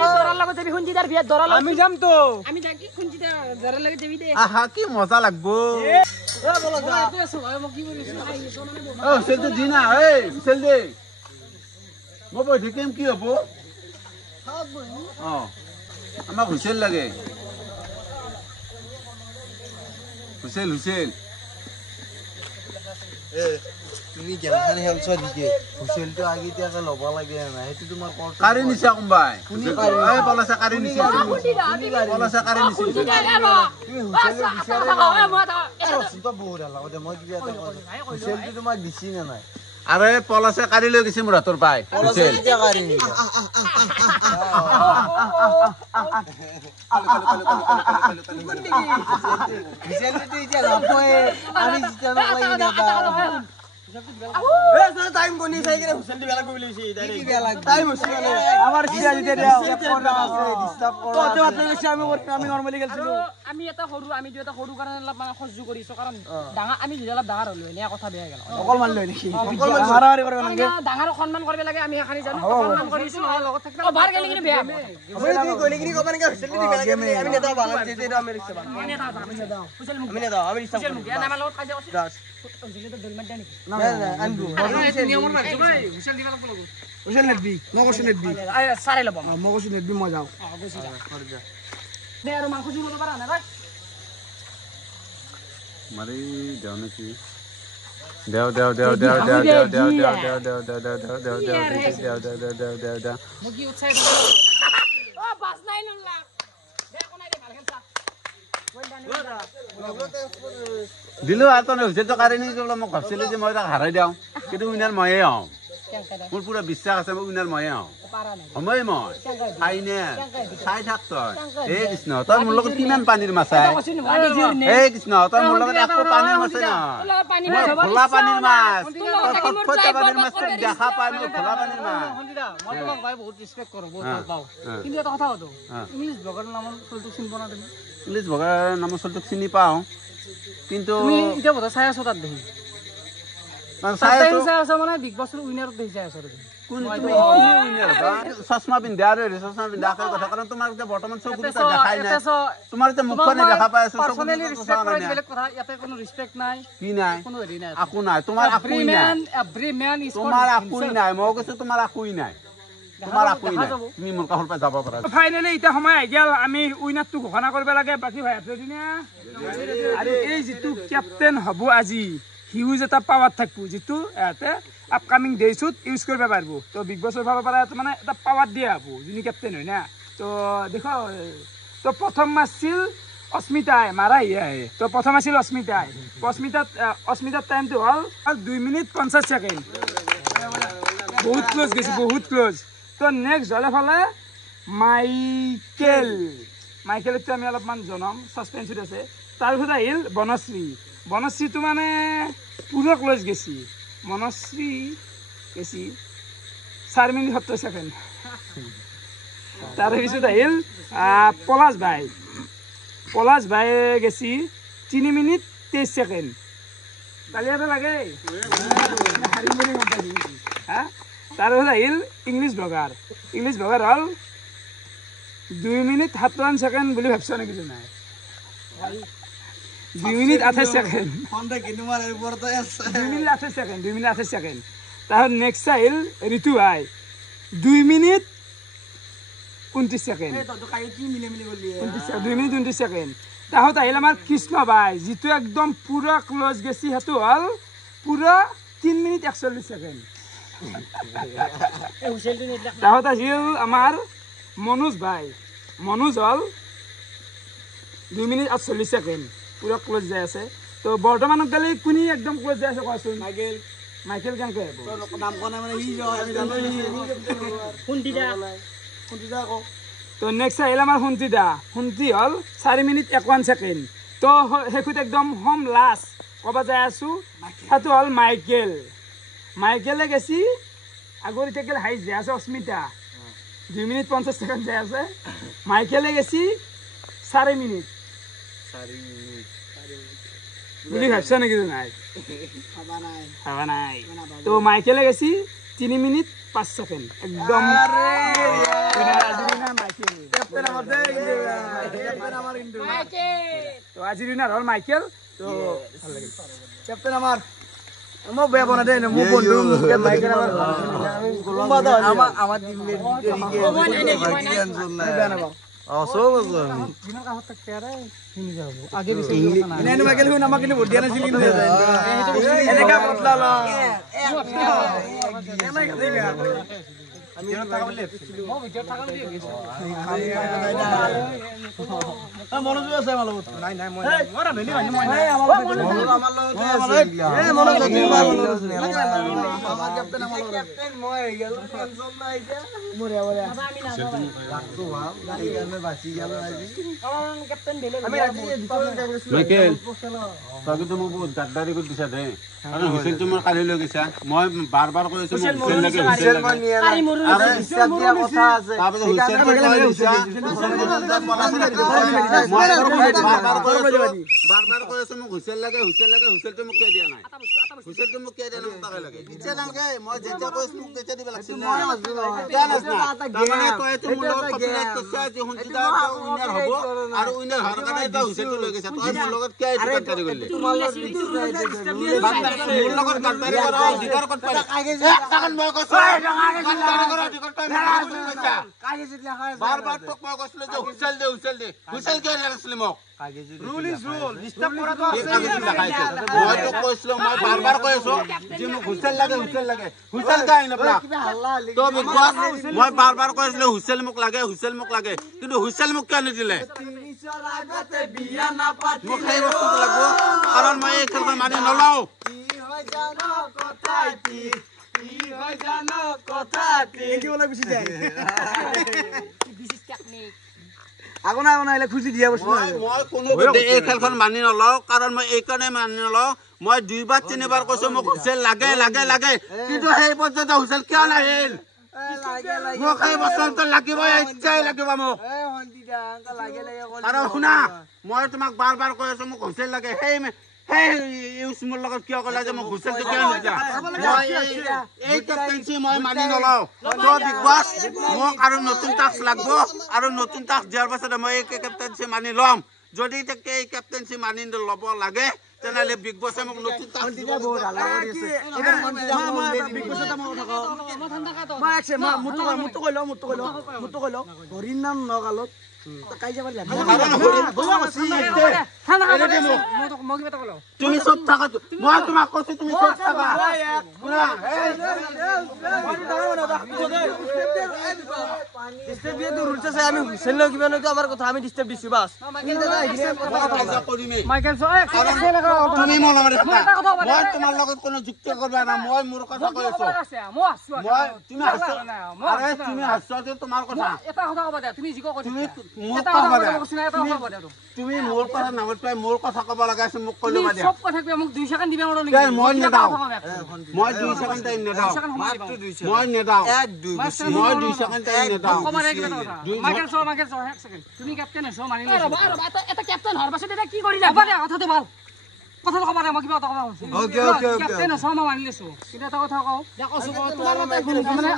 দৰাৰ লগত যাবি হুন্তিদাৰ বিয়াত দৰাৰ লগত আমি যাম তো আমি যাকি হুন্তিদাৰ দৰাৰ লগত যাবি দে আহা কি মজা লাগবো হুইচেলটো দি না হুইচেল দে মই বহি থাকিম কি হ'ব আমাক হুইচেল লাগে হুইচেল তুমি গেমখানি খেলছ দিকে হুইচেলটো আগতীয়াকে ল'ব লাগে না সেইটো তোমাৰ কাৰি নিছা কোনবাই পলাছে কাৰি নিছা বহুত লাগতে মই কিবা এটা হুইচেলটো তোমাক দিছি না নাই আৰে পলাছে কাৰি লৈ গৈছে মোৰ হাতৰ পাই হুইচেল টাইম কোনি চাই কিনে হুইচেল দি বেলা কইলি সি ডাইরেক্ট টাইম হইছে আমার সিয়া দিতে দিয়া ডিস্টার্ব করো তো মাত্র বেশি আমি নরমালি খেলছিলো আমি এটা সৰু আমি দুটা সৰু কাৰণে অলপ মানে সহ্য কৰিছো কাৰণ ডাঙৰ আমি যদি অলপ ডাঙৰ হলো এনে কথা বেয়া গেল অকল মান লৈ নেকি মাৰামাৰি কৰিব লাগে ডাঙৰ সন্মান কৰিব লাগে আমি এখানি জানো সন্মান কৰিছো লগত থাকিলে অভাৰ গেলি কিনে বেয়া আপুনি তুমি কইলি কিনি কবা নেকি হুইচেল দি বেলা গেম আমি নেতা বালা যেতে এটা আমি রিস্তা বালা আমি নেতা আমি নেতা আমি রিস্তা হুইচেল মুখে নাম লগত কাজে আছে হুইচেল তো দল মাড্ডা নেকি না আনবো নিয়মৰ মাঝে ভাই হুইচেল দিবা লাগব হুইচেল নেবি মগছ নেবি আই সারে লব মগছ নেবি মই যাও দে আৰু মাংস জুব পাৰা না ভাই মাৰি দেও নেকি দেও মুগি উৎসাহ ও বাস নাই নুলা দেখো নাই ভাল খেলছা দিলো আৰু তই হুইচেলটো কাৰি নি মই ভাবছিলো যে মই তাক হাৰাই দিওঁ কিন্তু উইনাৰ ময়ে হওঁ মোৰ পুৰা বিশ্বাস আছে মই উইনাৰ ময়ে হওঁ সময় মই চাই থাক তই হে কৃষ্ণ তই মোৰ লগত কিমান পানীৰ মাছ হে কৃষ্ণ তই মোৰ লগত একো পানীৰ মাছ নহয় খোলা পানীৰ মাছ তই পানীৰ মাছ দেখা পাই মই খোলা পানীৰ মাছ মই তোমাক ভাই বহুত ৰেসপেক্ট কৰো বহুত ভাল পাওঁ কিন্তু এটা কথা কওঁ ইংলিছ ব্লগাৰ নামৰ চলটো চিনি পোৱা না তুমি ইংলিছ ব্লগাৰ নামৰ চলটোক চিনি পাওঁ কিন্তু তুমি এতিয়া কথা চাই আছো তাত দেখি চাই আছো মানে বিগ বছৰ উইনাৰত দেখি চাই আছো চশমা পিন্ধা আৰু চশমা পিন্ধা কথা কাৰণ তোমাৰ এতিয়া বৰ্তমান চকুত দেখাই নাই তোমাৰ এতিয়া মুখখন দেখা পাই আছো পাৰ্সোনালি ৰেসপেক্ট কৰে বেলেগ কথা ইয়াতে কোনো ৰেসপেক্ট নাই কি নাই কোনো হেৰি নাই আকু নাই তোমাৰ akuই নাই এভৰি ম্যান ইজ তোমাৰ akuই নাই মই কৈছো তোমাৰ akuই নাই তোমাৰ akuই নাই তুমি মোৰ কাষৰ পৰা যাব পাৰা ফাইনালি এটা সময় আহি গেল আমি উইনাৰটো ঘোষণা কৰিব লাগে বাকি ভাই ৰেডি না আৰু এই যেটো ক্যাপ্টেন হ'ব আজি হিউজ এটা পাৱাৰ থাকবো যেটো এতে আপকামিং ডেজত ইউজ কৰিব পাৰবো তো বিগ বছৰ ভাবা পাৰা মানে এটা পাৱাৰ দিয়া হবো যিনি ক্যাপ্টেন হয় না তো দেখো তো প্ৰথম মাছিল অস্মিতাই মাৰা আহে তো প্ৰথম আছিল অস্মিতাৰ টাইমটো হল 2 মিনিট 50 সেকেন্ড বহুত ক্লোজ গেছি বহুত ক্লোজ তো নেক্সট হলে ফালে মাইকেলটো আমি অলপমান জনাম সাসপেন্সত আছে তাৰপিছত আহিল বনশ্ৰীটো মানে পুৰা ক্লোজ গেছি মনশ্ৰী গেছি 4 মিনিট 70 সেকেন্ড তাৰপিছত আহিল পলাশ ভাই গেছি 3 মিনিট 23 সেকেন্ড তালিয়াতে লাগে তাৰপিছত আহিল ইংলিছ ব্লগাৰ হল 2 মিনিট 57 সেকেন্ড বুলি ভাবছ নেকি নাই 2 মিনিট 28 সেকেন্ড 2 মিনিট 28 সেকেন্ড তাহলে নেক্সট আহিল ঋতু ভাই 2 মিনিট 29 সেকেন্ড 2 মিনিট 29 সেকেন্ড তাহলে আহিল আমাৰ কৃষ্ণ ভাই যেটো একদম পুৰা ক্লোজ গেছি হেতু হল পুৰা 3 মিনিট 41 সেকেন্ড তাহলে আহিল আমাৰ মনোজ ভাই হল 2 মিনিট 48 সেকেন্ড পুরা ক্লোজ যায় আছে তো বর্তমানত গেলে কোনি একদম ক্লোজ যায় আছে কোৱাচোন মাইকেল কেনকে হ'ব নাম কোনে মানে ই জ আমি জানো হুন্তিদা কো তো নেক্সট আহিল আমাৰ হুন্তি হল 4 মিনিট 51 সেকেন্ড তো হেকুত একদম হোম লাস্ট কবা যায় আছো হেতু হল মাইকেলে গেছি আগৰি তেকেল হাই যায় আছে অস্মিতা 2 মিনিট 50 সেকেন্ড যায় আছে মাইকেলে গেছি 4 মিনিট বুলি ভাবছ নেকি নাই খাবা নাই তো মাইকেলে গেছি 3 মিনিট 5 সেকেন্ড একদম তো আজিৰ উইনাৰ হল মাইকেল তো ভাল লাগিল কেপ্টেইন আমাৰ মই বেয়া বনাই দে মোৰ বন্ধু মাইকেল আমাৰ টিম বেয়া নাপাওঁ চব আছে যিমান কাষত থাকে আৰে শুনি যাব আগে পিছে এনে মাইকেল শুন আমাক কিন্তু ভোট দিয়া নাছিল কিন্তু এনেকা বদলা ল মনোযোগ আছে আমাৰ লগত নাই নাই মই মাইকেল তই মোক বহুত গাদ্দাৰি কৰি দিছা দে আৰু হুইচেলটো মোৰ কালি লৈ গৈছা মই বাৰ বাৰ কৈ আছো হুইচেল লাগে হুইচেল লাগে বাৰ কৈ আছো মোক হুইচেল লাগে হুইচেলটো মোক কিয় দিয়া নাই হুইচেলটো মোক কিয় দিয়া নাই তাকে লাগে ইচ্ছা নালাগে মই যেতিয়া কৈছো মোক তেতিয়া দিব লাগিছিল আৰু উইনাৰ হোৱাৰ কাৰণে এটা হুইচেলটো লৈ গৈছা তই মোৰ লগত কিয় এইটো গাদ্দাৰি কৰিলি মোৰ লগত গাদ্দাৰি কৰা অধিকাৰ ক'ত পালি মই কৈছো গাদ্দাৰি কৰা অধিকাৰ তই বাৰ বাৰ তোক মই কৈছিলো যে হুইচেল দে হুইচেল কিয় দিয়া নাছিলি মোক Rule is rule. Disturb কৰাটো আছে। মই তোক কৈছিলো মই বাৰ বাৰ কৈ আছো যে মোক হুইচেল লাগে হুইচেল কাই নপলা তো বিগ বছ মই বাৰ বাৰ কৈছিলো হুইচেল মোক লাগে কিন্তু হুইচেল মোক কিয় নিদিলে মোক সেই বস্তুটো লাগব কাৰণ মই এই খেলখন মানি নলওঁ খুচি দিয়া বস্তু মই কোনো এই খেলখন মানি নলওঁ কাৰণ মই এই কাৰণে মানি নলওঁ মই 2 বাৰ 3 বাৰ কৈছো মোক হুইচেল লাগে কিন্তু সেই পৰ্যন্ত হুইচেল কিয় নাহিল মোক সেই বস্তুটো লাগিবই ইচ্ছাই লাগিব মোক আৰু শুনা মই তোমাক বাৰ বাৰ কৈ আছো মোক হুইচেল লাগে সেই ইউজ মোৰ লগত কিয় ক'লা যে মোক হুইচেলটো কিয় নিদিয়া মই এই কেপ্টেইনচি মই মানি নলওঁ তো বিগ বছ মোক আৰু নতুন টাস্ক লাগব আৰু নতুন টাস্ক দিয়াৰ পাছত মই এই কেপ্টেইনচি মানি ল'ম যদি এই কেপ্টেইনচি মানি ল'ব লাগে তেনেহ'লে বিগ বছে মোক নতুন টাস্ক দিব হৰিৰ নাম নগালত তুমি চব থাকা মই তোমাক কৈছো তুমি চব থাকা আমি হুইচেল লৈ কিবা নয় আমাৰ কথা আমি ডিস্টাৰ্ব দিছো বাস তুমি মোৰ লগত থাকা মই তোমাৰ লগত কোনো যুক্তি কৰিবা না মই মোৰ কথা কৈ আছো মই তুমি হাসছো যে তোমাৰ কথা এটা কথা কবা দে তুমি জিকো কৈ তুমি মোৰ কথা নামত পাই মোৰ কথা ক'ব লগা আছে মোক কৈ ল'বা দিয়া সব কথা কই মোক 2 সেকেন্ড দিবা মৰো নেকি মই নেদাও মই 2 সেকেন্ড টাইম নেদাও মই নেদাও 1 2 মই 2 সেকেন্ড টাইম নেদাও মাইকেল সো 1 সেকেন্ড তুমি ক্যাপ্টেন এসো মানি লে এটা ক্যাপ্টেন হর বাসে এটা কি করিলা বাবা কথাটো ভাল কথাটো কবা দে মই কিবা কথা কবা ওকে ক্যাপ্টেন এসো মই মানি লেছো কিন্তু এটা কথা কও দেখো তোমার মতে মানে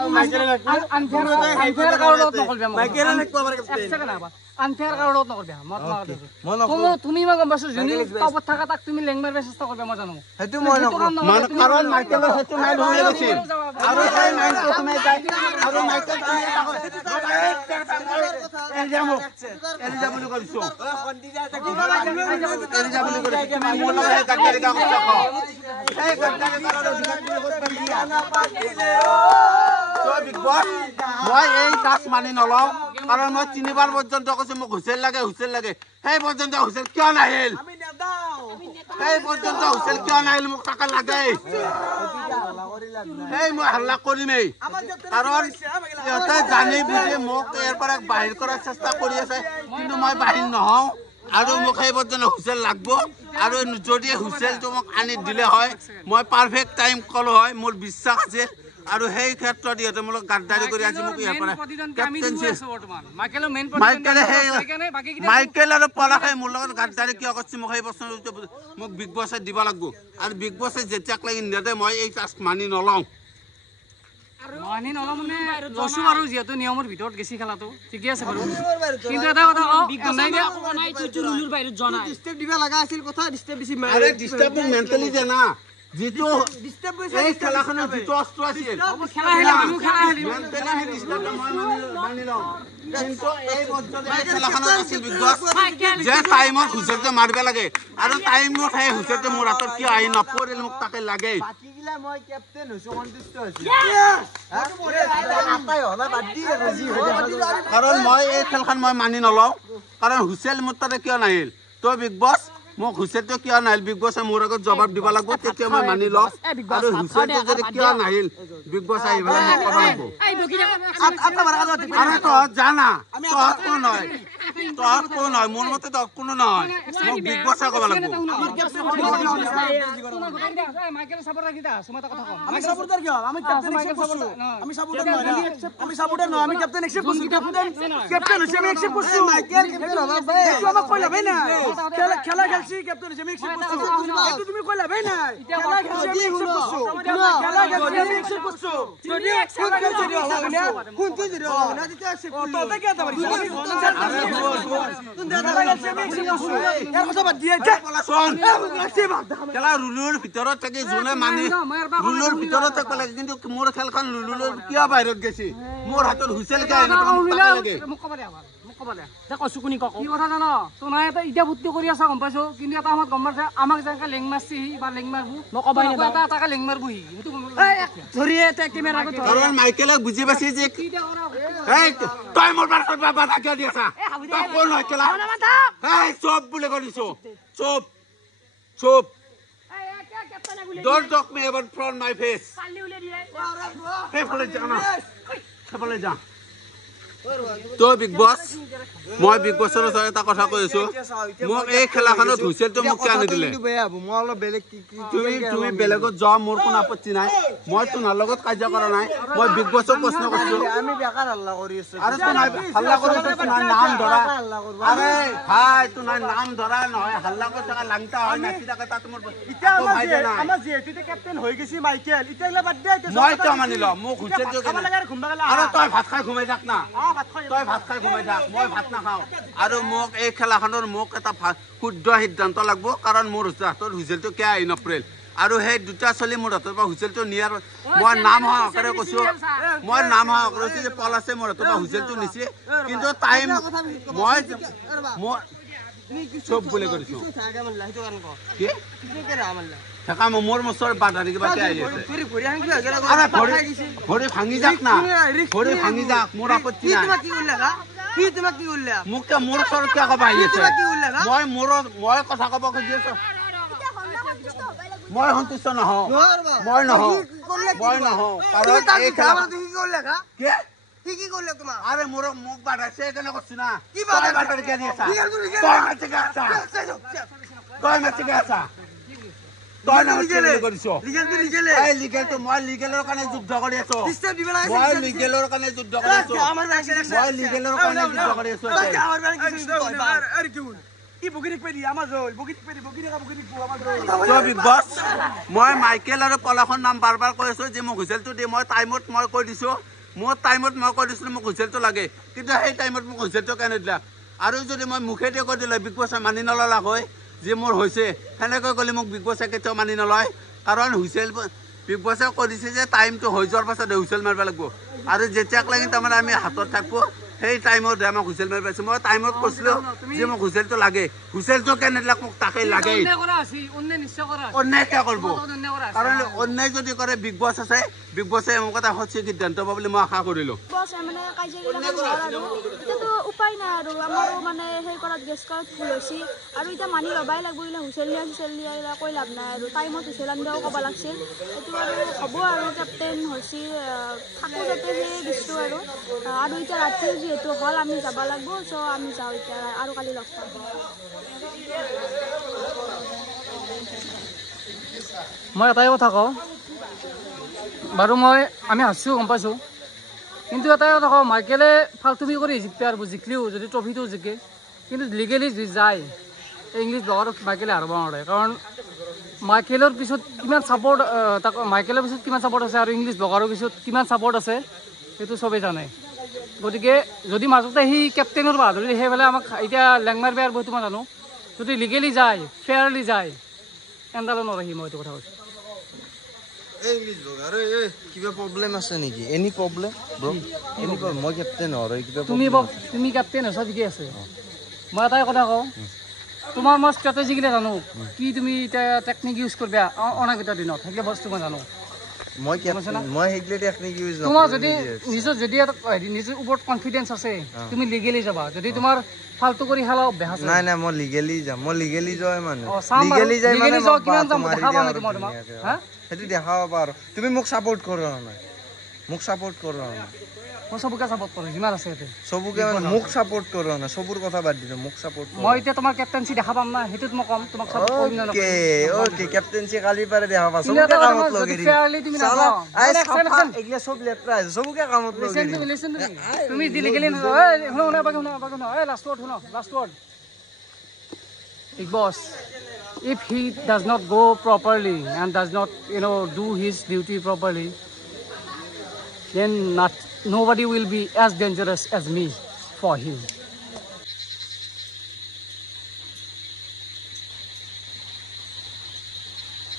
আনফেয়ার কারণত নকলবে মাইকেল নে কোৱাৰ এক সেকেন্ড আবা আনফেয়ার কারণত নকলবে তুমি মই গম পাছো জুনি টপত থাকা তাক তুমি লেংমাৰ চেষ্টা কৰিবা মই জানো হেতু মই মান কাৰণ মাইকেলৰ হেতু মাইল হৈ গৈছিল আৰু সেই মাইলটো তুমি যাই আৰু মাইকেল এলিজা বুলি কৈছো এলিজা বুলি কৈছো মোৰ লগত গাড়ী গা কথা কও এই গাড়ী কাৰৰ অধিকাৰ তো বিগ বছ মই এই টাস্ক মানি নলওঁ কাৰণ মই 3 বাৰ পৰ্যন্ত কৈছো মোক হুইচেল লাগে সেই পৰ্যন্ত হুইচেল কিয় নাহিল সেই পৰ্যন্ত হুইচেল কিয় নাহিল মোক টাকা লাগে সেই মই হাল্লা কৰিমেই কাৰণ ইহঁতে জানি বুজি মোক ইয়াৰ পৰা বাহিৰ কৰাৰ চেষ্টা কৰি আছে কিন্তু মই বাহিৰ নহওঁ আৰু মোক সেই পৰ্যন্ত হুইচেল লাগব আৰু যদি হুইচেলটো মোক আনি দিলে হয় মই পাৰফেক্ট টাইম কলো হয় মোৰ বিশ্বাস আছে আৰু সেই ক্ষেত্ৰত ইহঁতে মোক গাদ্দাৰি কৰি আছে মোক ইয়াৰ পৰা মাইকেল আৰু পলাশে মোৰ লগত গাদ্দাৰি কিয় কৰিছে মোক সেই বস্তুটো মোক বিগ বছে দিব লাগিব আৰু বিগ বছে যেতিয়াক লাগি নেদে মই এই টাস্ক মানি নলওঁ মানি নলওঁ মানে লৈছোঁ আৰু যিহেতু নিয়মৰ ভিতৰত গেছি খেলাটো ঠিকে আছে বাৰু কিন্তু এটা কথা ৰুলৰ বাহিৰত যোৱা নাই ডিস্টাৰ্ব দিবা লাগা আছিল কথা ডিস্টাৰ্ব দিছি আৰে ডিস্টাৰ্ব মেন্টালি জানা জিতো এই খেলাখনৰ জিতো অস্ত্ৰ আছিল খেলা খেলি মেন্টালি ডিস্টাৰ্ব মই মানি লওঁ কিন্তু এই বছৰ এই খেলাখনৰ আছিল বিগস যে টাইমত হুচেলটো মাৰিব লাগে আৰু টাইমত সেই হুচেলটো মোৰ হাতত কি আহি নপৰিল মোক তাকে লাগে বাকিগিলা মই ক্যাপ্টেন হৈছো সন্তুষ্ট হৈছো আটাই হলা বাদ দি জি কাৰণ মই এই খেলখন মই মানি নলওঁ কাৰণ হুচেল মোৰ তাতে কিয় নাহিল তো বিগ বছ মোক হুচেলটো কিয় নাহিল বিগ বছে মোৰ আগত জবাব দিব লাগিব তেতিয়া মই মানি লওঁ আৰু হুচেলটো যদি কিয় নাহিল বিগ বছ আহি পেলাই মোক ক'ব লাগিব আৰু তহঁত জানা তহঁত কোনো নহয় মোৰ মতে তহঁত কোনো নহয় মোক বিগ বছে ক'ব লাগিব আমি সাপোর্টার কি আমি ক্যাপ্টেন একসেপ্ট করছি আমি সাপোর্টার নয় আমি ক্যাপ্টেন একসেপ্ট করছি ক্যাপ্টেন হইছে আমি একসেপ্ট করছি মাইকেল ক্যাপ্টেন হবা ভাই তুই আমাক কইলা ভাই না খেলা খেলছি ক্যাপ্টেন হইছে আমি একসেপ্ট করছি একটু তুমি কইলা ভাই না খেলা খেলছি আমি একসেপ্ট করছি খেলা খেলছি আমি একসেপ্ট করছি যদি একসেপ্ট করছি কোন তুই যদি না দিতে একসেপ্ট করলি তো কি আতা পারি তুই দাদা খেলছি আমি একসেপ্ট করছি এর কথা বাদ দিয়ে যা শোন খেলা ৰুলৰ ভিতৰত থাকি যোনে মানি ৰুলৰ ভিতৰত থাকিব লাগে কিন্তু মোৰ খেলখন ৰুলৰ কিয় বাহিৰত গৈছে মোৰ হাতত হুইচেল কে লাগে মোক ক'ব দে কৈছো কোনি কক কি কথা জানো তোনাই এটা এতিয়া বুদ্ধি কৰি আছা গম পাইছো কিন্তু এটা সময়ত গম পাইছে আমাক যেনেকে লেং মাৰছি বা লেং মাৰবো নকবাই না এটা এটাকে লেং মাৰবো হি ধৰিয়ে এটা কেমেৰা আগত কাৰণ মাইকেলে বুজি পাইছে যে এই তই মোৰ বাৰত বাবা কিয় দি আছা তই কোন হয় খেলা এই চুপ বুলি কৈছো চুপ চুপ Don't talk me about front my face. Hey, follow down. তো বিগ বছ মই বিগ বছৰ এটা কথা কৈ আছো মোক এই খেলাখনত হুইচেলটো মোক কিয় নিদিলে মই অলপ বেলেগ তুমি বেলেগত যোৱা মোৰ কোনো আপত্তি নাই মই তোমাৰ লগত কাজিয়া কৰা নাই মই বিগ বছক প্ৰশ্ন কৰিছো আমি বেকাৰ হাল্লা কৰি আছো আৰু তোমাৰ হাল্লা কৰি আছো তোমাৰ নাম ধৰা আৰে ভাই তোমাৰ নাম ধৰা নহয় হাল্লা কৰি থকা লাংটা হয় নাচি থকা তাত মোৰ ইটা আমাৰ যেহেতু ক্যাপ্টেন হৈ গৈছি মাইকেল ইটালা বাদ দে মই কিয় মানি লম মোক হুইচেলটো আৰু তই ভাত খাই ঘুমাই থাক না তই ভাত খাই ঘুমাই থাক মই ভাত নাখাওঁ আৰু মোক এই খেলাখনৰ মোক এটা শুদ্ধ সিদ্ধান্ত লাগিব কাৰণ মোৰ হাতত হুইচেলটো কিয় আহি নপৰিল আৰু সেই দুটা চলি মোৰ হাতৰ পৰা হুইচেলটো নিয়াৰ মই নাম সহকাৰে কৈছো মই নাম সহকাৰে কৈছো যে পলাছে মোৰ হাতৰ পৰা হুইচেলটো নিছে কিন্তু টাইম মই চব বুলি কৰিছো কি ঠেকা মোৰ মছৰ বাধা নেকি বাকি আহি আছে ভৰি ভাঙি যাক না ভৰি ভাঙি যাক মোৰ আপত্তি নাই মোক মোৰ ওচৰত কিয় ক'ব আহি আছে মই কথা ক'ব খুজি আছো মই সন্তুষ্ট নহওঁ মই নহওঁ কাৰণ এই কি কৰিলে তোমাক আৰে মোক বাধাইছে সেইকাৰণে কৈছো না তই বাধা কিয় দি আছা তই মাতিকে আছা তই নামাতিকে কৰিছো লিগেলটো মই লিগেলৰ কাৰণে যুদ্ধ কৰি আছো মই লিগেলৰ কাৰণে যুদ্ধ কৰি আছো মই মাইকেল আৰু পলাশৰ নাম বাৰ বাৰ কৈ আছো যে মোক হুইচেলটো দি মই টাইমত মই কৈ দিছো মোৰ টাইমত মই কৈ দিছিলো মোক হুইচেলটো লাগে কিন্তু সেই টাইমত মোক হুইচেলটো কেনে দিলা আৰু যদি মই মুখেদি কৈ দিলে বিগ বছে মানি নললা হয় যে মোৰ হৈছে সেনেকৈ ক'লে মোক বিগ বছে কেতিয়াও মানি নলয় কাৰণ হুইচেল বিগ বছে কৈ দিছে যে টাইমটো হৈ যোৱাৰ পাছত হুইচেল মাৰিব লাগিব আৰু যেতিয়াক লাগি তাৰমানে আমি হাতত থাকবো সেই টাইমত আমাক হুইচেল মাৰিব পাইছো মই টাইমত কৈছিলো যে মোক হুইচেলটো লাগে হুইচেলটো কেনে দিলাক মোক তাকেই লাগে অন্যায় কিয় কৰিব কাৰণ অন্যায় যদি কৰে বিগ বছ আছে বিগ বছে মোক এটা সঠিক সিদ্ধান্ত পাব বুলি মই আশা কৰিলো উপায় নাই আৰু আমাৰো মানে সেই কৰাত গেছ কৰাত ভুল হৈছে আৰু এতিয়া মানি ল'বাই লাগিব এইগিলা হুইচেল দিয়া কৈ লাভ নাই আৰু টাইমত হুইচেল আনিলেও ক'ব লাগিছিল সেইটো আৰু হ'ব আৰু কেপ্টেইন হৈছে থাকোঁ যাতে সেই দিছোঁ আৰু এতিয়া ৰাতি যিহেতু হ'ল আমি যাব লাগিব চ' আমি যাওঁ এতিয়া আৰু কালি লগ পাম মই এটাই কথা কওঁ বাৰু আমি হাসছোঁ গম পাইছোঁ কিন্তু এটাই কথা কওঁ মাইকেলে ফাল্টুমি কৰি জিকে আৰু জিকিলেও যদি ট্ৰফিটো জিকে কিন্তু লিগেলি যায় ইংলিছ ব্লগত মাইকেলে হাৰিব নোৱাৰে কাৰণ মাইকেলৰ পিছত কিমান ছাপৰ্ট তাক মাইকেলৰ পিছত কিমান ছাপৰ্ট আছে আৰু ইংলিছ ব্লগাৰৰ পিছত কিমান ছাপৰ্ট আছে সেইটো চবেই জানে গতিকে যদি মাজতে সি কেপ্টেইনৰ বাহাদুৰি সেইফালে আমাক এতিয়া লেংমাৰ বেয়াৰ বহুতো মই জানো যদি লিগেলি যায় ফেয়াৰলি যায় এণ্ডালো নৰহি মই এইটো কথা কৈছোঁ ইংলিছ ব্লগাৰ কিবা প্ৰব্লেম আছে নেকি এনি প্ৰব্লেম মই কেপ্টেইন হয় কিবা তুমি কেপ্টেইন আছা ঠিকে আছে মই এটাই কথা কওঁ তোমাৰ মই ষ্ট্ৰেটেজিকেলি জানো কি তুমি এতিয়া টেকনিক ইউজ কৰিবা অনাগত দিনত সেইবিলাক বস্তু মই জানো তোমাৰ যদি নিজৰ ওপৰত কনফিডেঞ্চ আছে তুমি লিগেলি যাবা যদি তোমাৰ ফাল্টু কৰি খেলা অভ্যাস আছে নাই মই লিগেলি যাম মই লিগেলি যাই মানে কিমান যাম দেখাবা নাই তোমাক সেইটো দেখাব পাৰো তুমি মোক ছাপোৰ্ট কৰা নাই মোক ছাপোৰ্ট কৰা নাই মই চবকে ছাপোৰ্ট কৰোঁ যিমান আছে ইয়াতে চবকে মানে মোক ছাপোৰ্ট কৰা নাই চবৰ কথা বাদ দিছো মোক ছাপোৰ্ট মই এতিয়া তোমাৰ কেপ্টেইনচি দেখা পাম না সেইটোত মই কম তোমাক ছাপোৰ্ট কৰিম না ওকে কেপ্টেইনচি কালি পাৰে দেখা পাবা চবকে কামত লগাই দিম তুমি নাযাও এগলা সব লেটৰা আছে চবকে কামত লগাই দিম তুমি দিলিগেলি শুনা last word Big Boss, if he does not go properly and does not do his duty properly, then nobody will be as dangerous as me for him.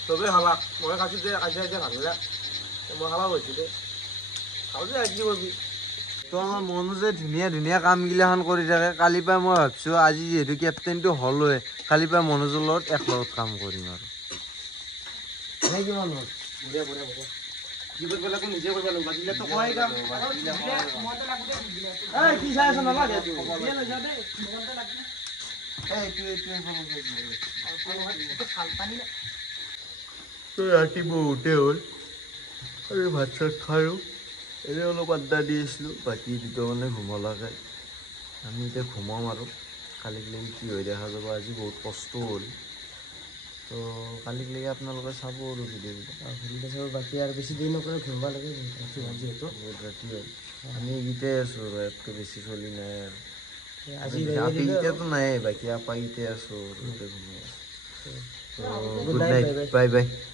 তবে হালা মই কাছি যে আজা ভাঙলা মই হালা হইছে দে খাও যে আজি করবি তো আমার মনো যে ধুনীয়া কামগিলাখান কৰি থাকে কালি পৰা মই ভাবছো আজি যেহেতু কেপ্টেইনটো হলোৱে কালি পৰা মনোজৰ লগত একলগত কাম কৰিম আৰু ৰাতি বহুতে হ'ল আৰু ভাত চাত খালোঁ এনেই অলপ আড্ডা দি আছিলোঁ বাকী দুটা মানে ঘুমলাকে আমি এতিয়া ঘুমাম আৰু কালিক লাগি কি হৈ দেখা যাব আজি বহুত কষ্ট হ'ল তো কালিক লাগি আপোনালোকে চাব আৰু ভিডিঅ'বিলাক বাকী আৰু বেছি দেৰি নকৰে ঘূৰিব লাগে ৰাতি যিহেতু বহুত ৰাতি হ'ল আমি এইকেইটাই আছোঁ আৰু ইয়াতকৈ বেছি চলি নাই আৰু আজি এতিয়াতো নাই বাকী আপা ইতে আছোঁ ঘুমাই আছোঁ গুড নাইট বাই বাই